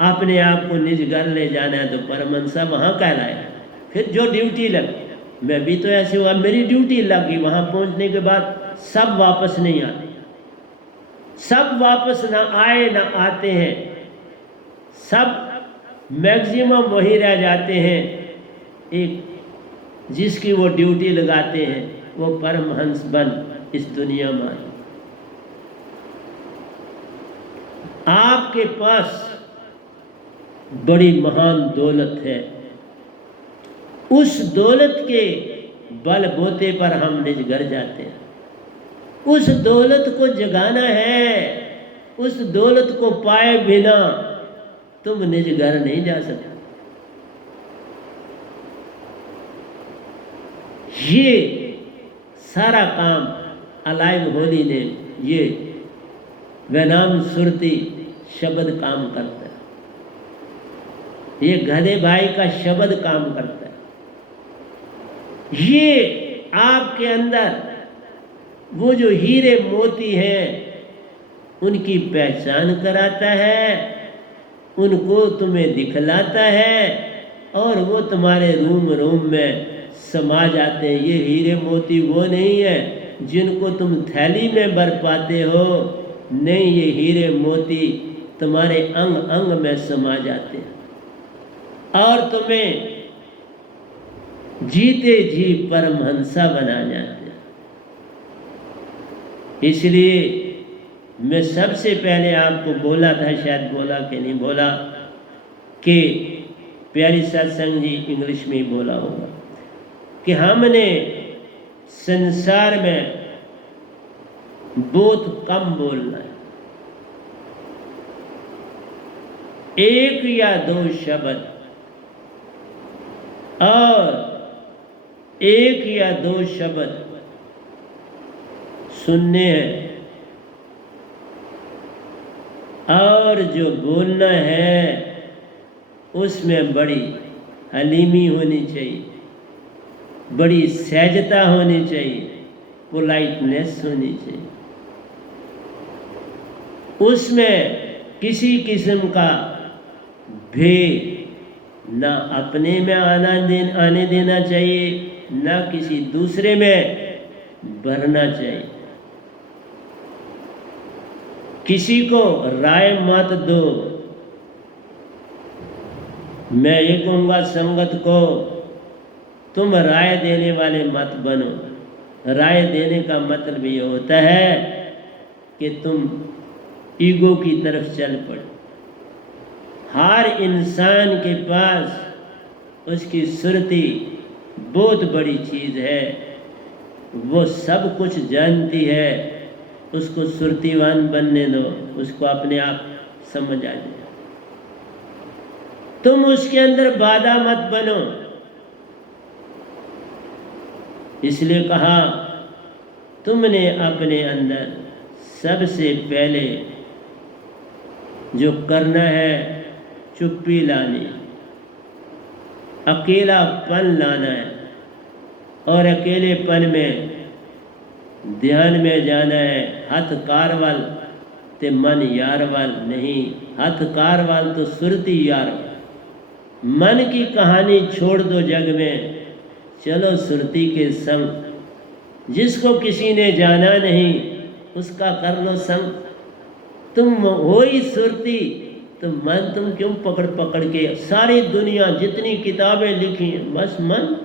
अपने आप को निज घर ले जाना है तो परमहंसा वहाँ कहलाएगा। फिर जो ड्यूटी लगी, मैं भी तो ऐसे हुआ, मेरी ड्यूटी लगी, वहाँ पहुँचने के बाद सब वापस नहीं आते, सब वापस ना आए ना आते हैं, सब मैक्सिमम वही रह जाते हैं। एक जिसकी वो ड्यूटी लगाते हैं वो परमहंस बन इस दुनिया में आए। आपके पास बड़ी महान दौलत है, उस दौलत के बलबूते पर हम निज घर जाते हैं। उस दौलत को जगाना है, उस दौलत को पाए बिना तुम निज घर नहीं जा सकते। ये सारा काम अलाइव होली ने, ये वैनाम सुरती शब्द काम करता है, ये गधे भाई का शब्द काम करता है। ये आपके अंदर वो जो हीरे मोती हैं उनकी पहचान कराता है, उनको तुम्हें दिखलाता है, और वो तुम्हारे रूम रूम में समा जाते हैं। ये हीरे मोती वो नहीं है जिनको तुम थैली में भर पाते हो, नहीं, ये हीरे मोती तुम्हारे अंग अंग में समा जाते हैं और तुम्हें जीते जी परमहंसा बना जाते हैं। इसलिए मैं सबसे पहले आपको बोला था, शायद बोला कि नहीं बोला, कि प्यारी सत्संग जी इंग्लिश में ही बोला होगा, कि हमने संसार में बहुत कम बोलना है। 1 या 2 शब्द, और 1 या 2 शब्द सुनने हैं, और जो बोलना है उसमें बड़ी हलीमी होनी चाहिए, बड़ी सहजता होनी चाहिए, पोलाइटनेस होनी चाहिए, उसमें किसी किस्म का भेद ना अपने में आने देना चाहिए, ना किसी दूसरे में भरना चाहिए। किसी को राय मत दो। मैं ये कहूँगा संगत को, तुम राय देने वाले मत बनो। राय देने का मतलब ये होता है कि तुम ईगो की तरफ चल पड़ो। हर इंसान के पास उसकी सुरती बहुत बड़ी चीज़ है, वो सब कुछ जानती है, उसको सुरतीवान बनने दो, उसको अपने आप समझ आ जाए। तुम उसके अंदर बाधा मत बनो। इसलिए कहा तुमने अपने अंदर सबसे पहले जो करना है चुप्पी लानी, अकेलापन लाना है, और अकेलेपन में ध्यान में जाना है। हथ कारवाल ते मन यारवाल नहीं, हथ कारवाल तो सुरती यार। मन की कहानी छोड़ दो जग में, चलो सुरती के संग। जिसको किसी ने जाना नहीं उसका कर लो संग। तुम हो ही सुरती, तो मन तुम क्यों पकड़ पकड़ के, सारी दुनिया जितनी किताबें लिखी हैं बस मन।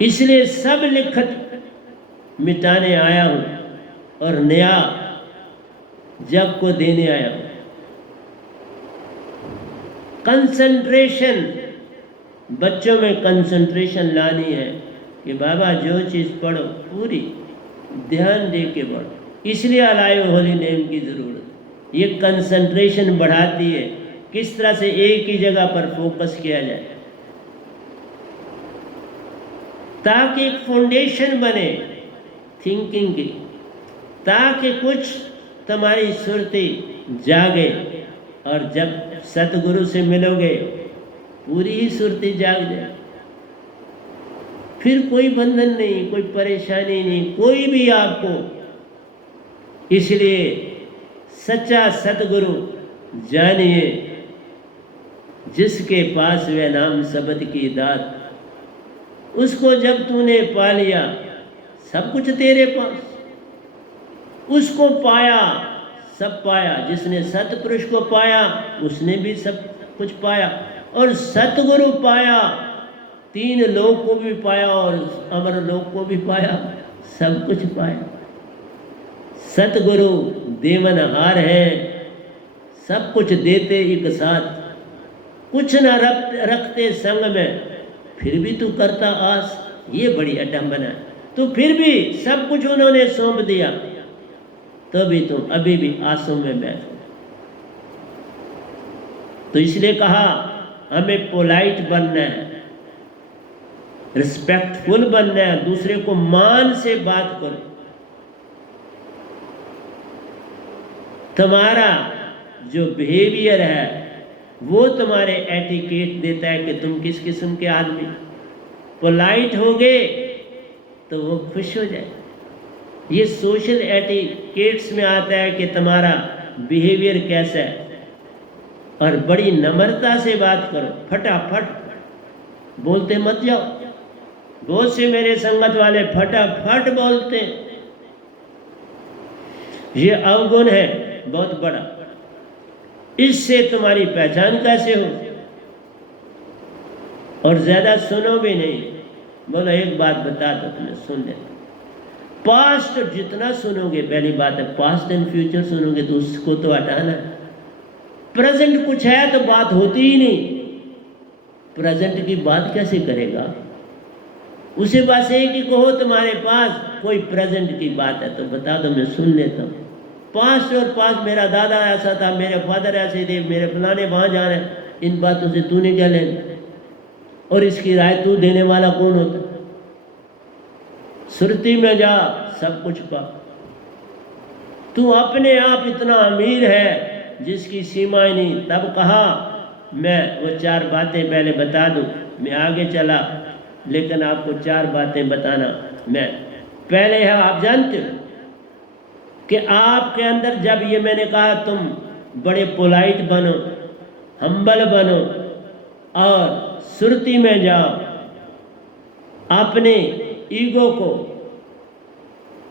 इसलिए सब लिखत मिटाने आया हूँ और नया जग को देने आया हूँ। कंसंट्रेशन, बच्चों में कंसंट्रेशन लानी है कि बाबा जो चीज़ पढ़ो पूरी ध्यान दे के पढ़ो। इसलिए अलाइव होली नेम की ज़रूरत। ये कंसंट्रेशन बढ़ाती है, किस तरह से एक ही जगह पर फोकस किया जाए ताकि एक फाउंडेशन बने थिंकिंग की, ताकि कुछ तुम्हारी सुरती जागे। और जब सतगुरु से मिलोगे पूरी ही सुरती जाग जाए, फिर कोई बंधन नहीं, कोई परेशानी नहीं, कोई भी आपको। इसलिए सच्चा सतगुरु जानिए, जिसके पास वह नाम शब्द की दात। उसको जब तूने पा लिया सब कुछ तेरे पास, उसको पाया सब पाया। जिसने सतपुरुष को पाया उसने भी सब कुछ पाया, और सतगुरु पाया तीन लोक को भी पाया और अमर लोक को भी पाया, सब कुछ पाया। सतगुरु देवनहार है, सब कुछ देते एक साथ, कुछ न रखते संग में, फिर भी तू करता आस। ये बड़ी अडम्बना है। तो फिर भी सब कुछ उन्होंने सौंप दिया, तो भी तुम अभी भी आंसू में बैठो। तो इसलिए कहा हमें पोलाइट बनना है, रिस्पेक्टफुल बनना है, दूसरे को मान से बात करो। तुम्हारा जो बिहेवियर है वो तुम्हारे एटिकेट देता है कि तुम किस किस्म के आदमी। पोलाइट होगे तो वो खुश हो जाए। ये सोशल एटिकेट्स में आता है कि तुम्हारा बिहेवियर कैसा है। और बड़ी नम्रता से बात करो, फटाफट बोलते मत जाओ। बहुत से मेरे संगत वाले फटाफट बोलते, ये अवगुण है बहुत बड़ा। इससे तुम्हारी पहचान कैसे हो? और ज्यादा सुनो भी नहीं। बोलो एक बात बता दो, तुम्हें सुन लेता। पास्ट जितना सुनोगे, पहली बात है पास्ट एंड फ्यूचर सुनोगे तो उसको तो हटाना है। प्रेजेंट कुछ है तो बात होती ही नहीं। प्रेजेंट की बात कैसे करेगा? उसे बस एक ही कहो तुम्हारे पास कोई प्रेजेंट की बात है तो बता दो, मैं सुन लेता हूँ। पास्ट और पास्ट, मेरा दादा ऐसा था, मेरे फादर ऐसे थे, मेरे फलाने वहाँ जा रहे हैं, इन बातों से तूने क्या लेना? और इसकी राय तू देने वाला कौन होता? सुरती में जा, सब कुछ पा। तू अपने आप इतना अमीर है जिसकी सीमाएं नहीं। तब कहा मैं वो चार बातें पहले बता दूं, मैं आगे चला, लेकिन आपको चार बातें बताना मैं पहले है, आप जानते हो कि आपके अंदर जब ये मैंने कहा तुम बड़े पोलाइट बनो, हम्बल बनो और सुरती में जाओ, अपने ईगो को,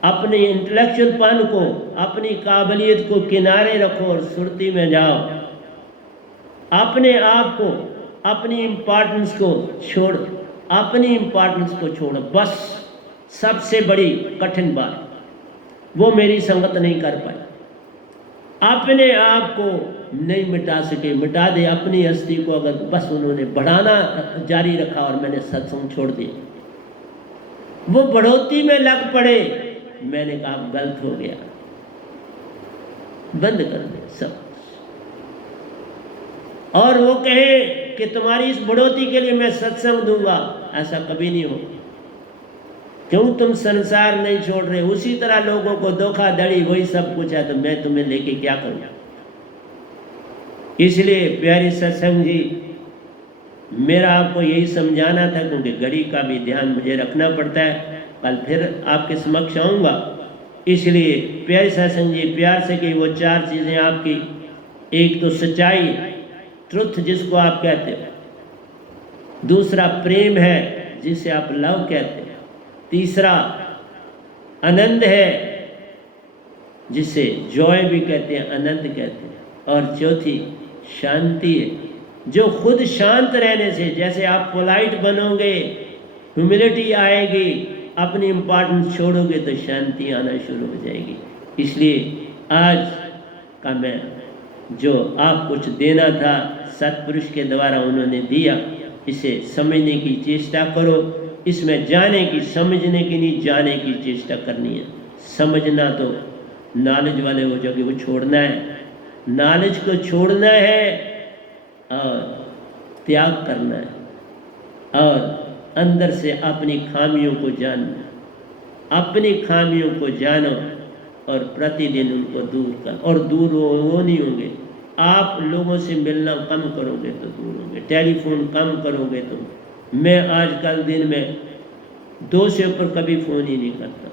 अपने इंटेलेक्चुअलपन को, अपनी काबिलियत को किनारे रखो और सुरती में जाओ, अपने आप को, अपनी इम्पोर्टेंस को छोड़, अपनी इम्पोर्टेंस को छोड़ो। बस सबसे बड़ी कठिन बात वो मेरी संगत नहीं कर पाई, अपने आप को नहीं मिटा सके, मिटा दे अपनी हस्ती को। अगर बस उन्होंने बढ़ाना जारी रखा और मैंने सत्संग छोड़ दिया, वो बढ़ोतरी में लग पड़े, मैंने कहा गलत हो गया, बंद कर दे सब। और वो कहे कि तुम्हारी इस बढ़ोतरी के लिए मैं सत्संग दूंगा, ऐसा कभी नहीं हो। क्यों तुम संसार नहीं छोड़ रहे? उसी तरह लोगों को धोखाधड़ी वही सब कुछ है, तो मैं तुम्हें लेके क्या करूँगा? इसलिए प्यारे सत्संग जी, मेरा आपको यही समझाना था, क्योंकि घड़ी का भी ध्यान मुझे रखना पड़ता है, कल फिर आपके समक्ष आऊँगा। इसलिए प्यारे सत्संग जी, प्यार से कि वो 4 चीज़ें आपकी, एक तो सच्चाई, ट्रुथ जिसको आप कहते हो, दूसरा प्रेम है जिसे आप लव कहते हो, तीसरा आनंद है जिसे जॉय भी कहते हैं, आनंद कहते हैं, और चौथी शांति है, जो खुद शांत रहने से, जैसे आप पोलाइट बनोगे, ह्यूमिलिटी आएगी, अपनी इम्पोर्टेंस छोड़ोगे तो शांति आना शुरू हो जाएगी। इसलिए आज का मैं जो आप कुछ देना था सत्पुरुष के द्वारा उन्होंने दिया, इसे समझने की चेष्टा करो, इसमें जाने की, समझने की नहीं, जाने की चेष्टा करनी है। समझना तो नॉलेज वाले हो जाओगे, वो छोड़ना है, नॉलेज को छोड़ना है और त्याग करना है, और अंदर से अपनी खामियों को जानना, अपनी खामियों को जानो और प्रतिदिन उनको दूर कर। और दूर वो नहीं होंगे, आप लोगों से मिलना कम करोगे तो दूर होंगे, टेलीफोन कम करोगे तो। मैं आजकल दिन में 2 से ऊपर कभी फ़ोन ही नहीं करता,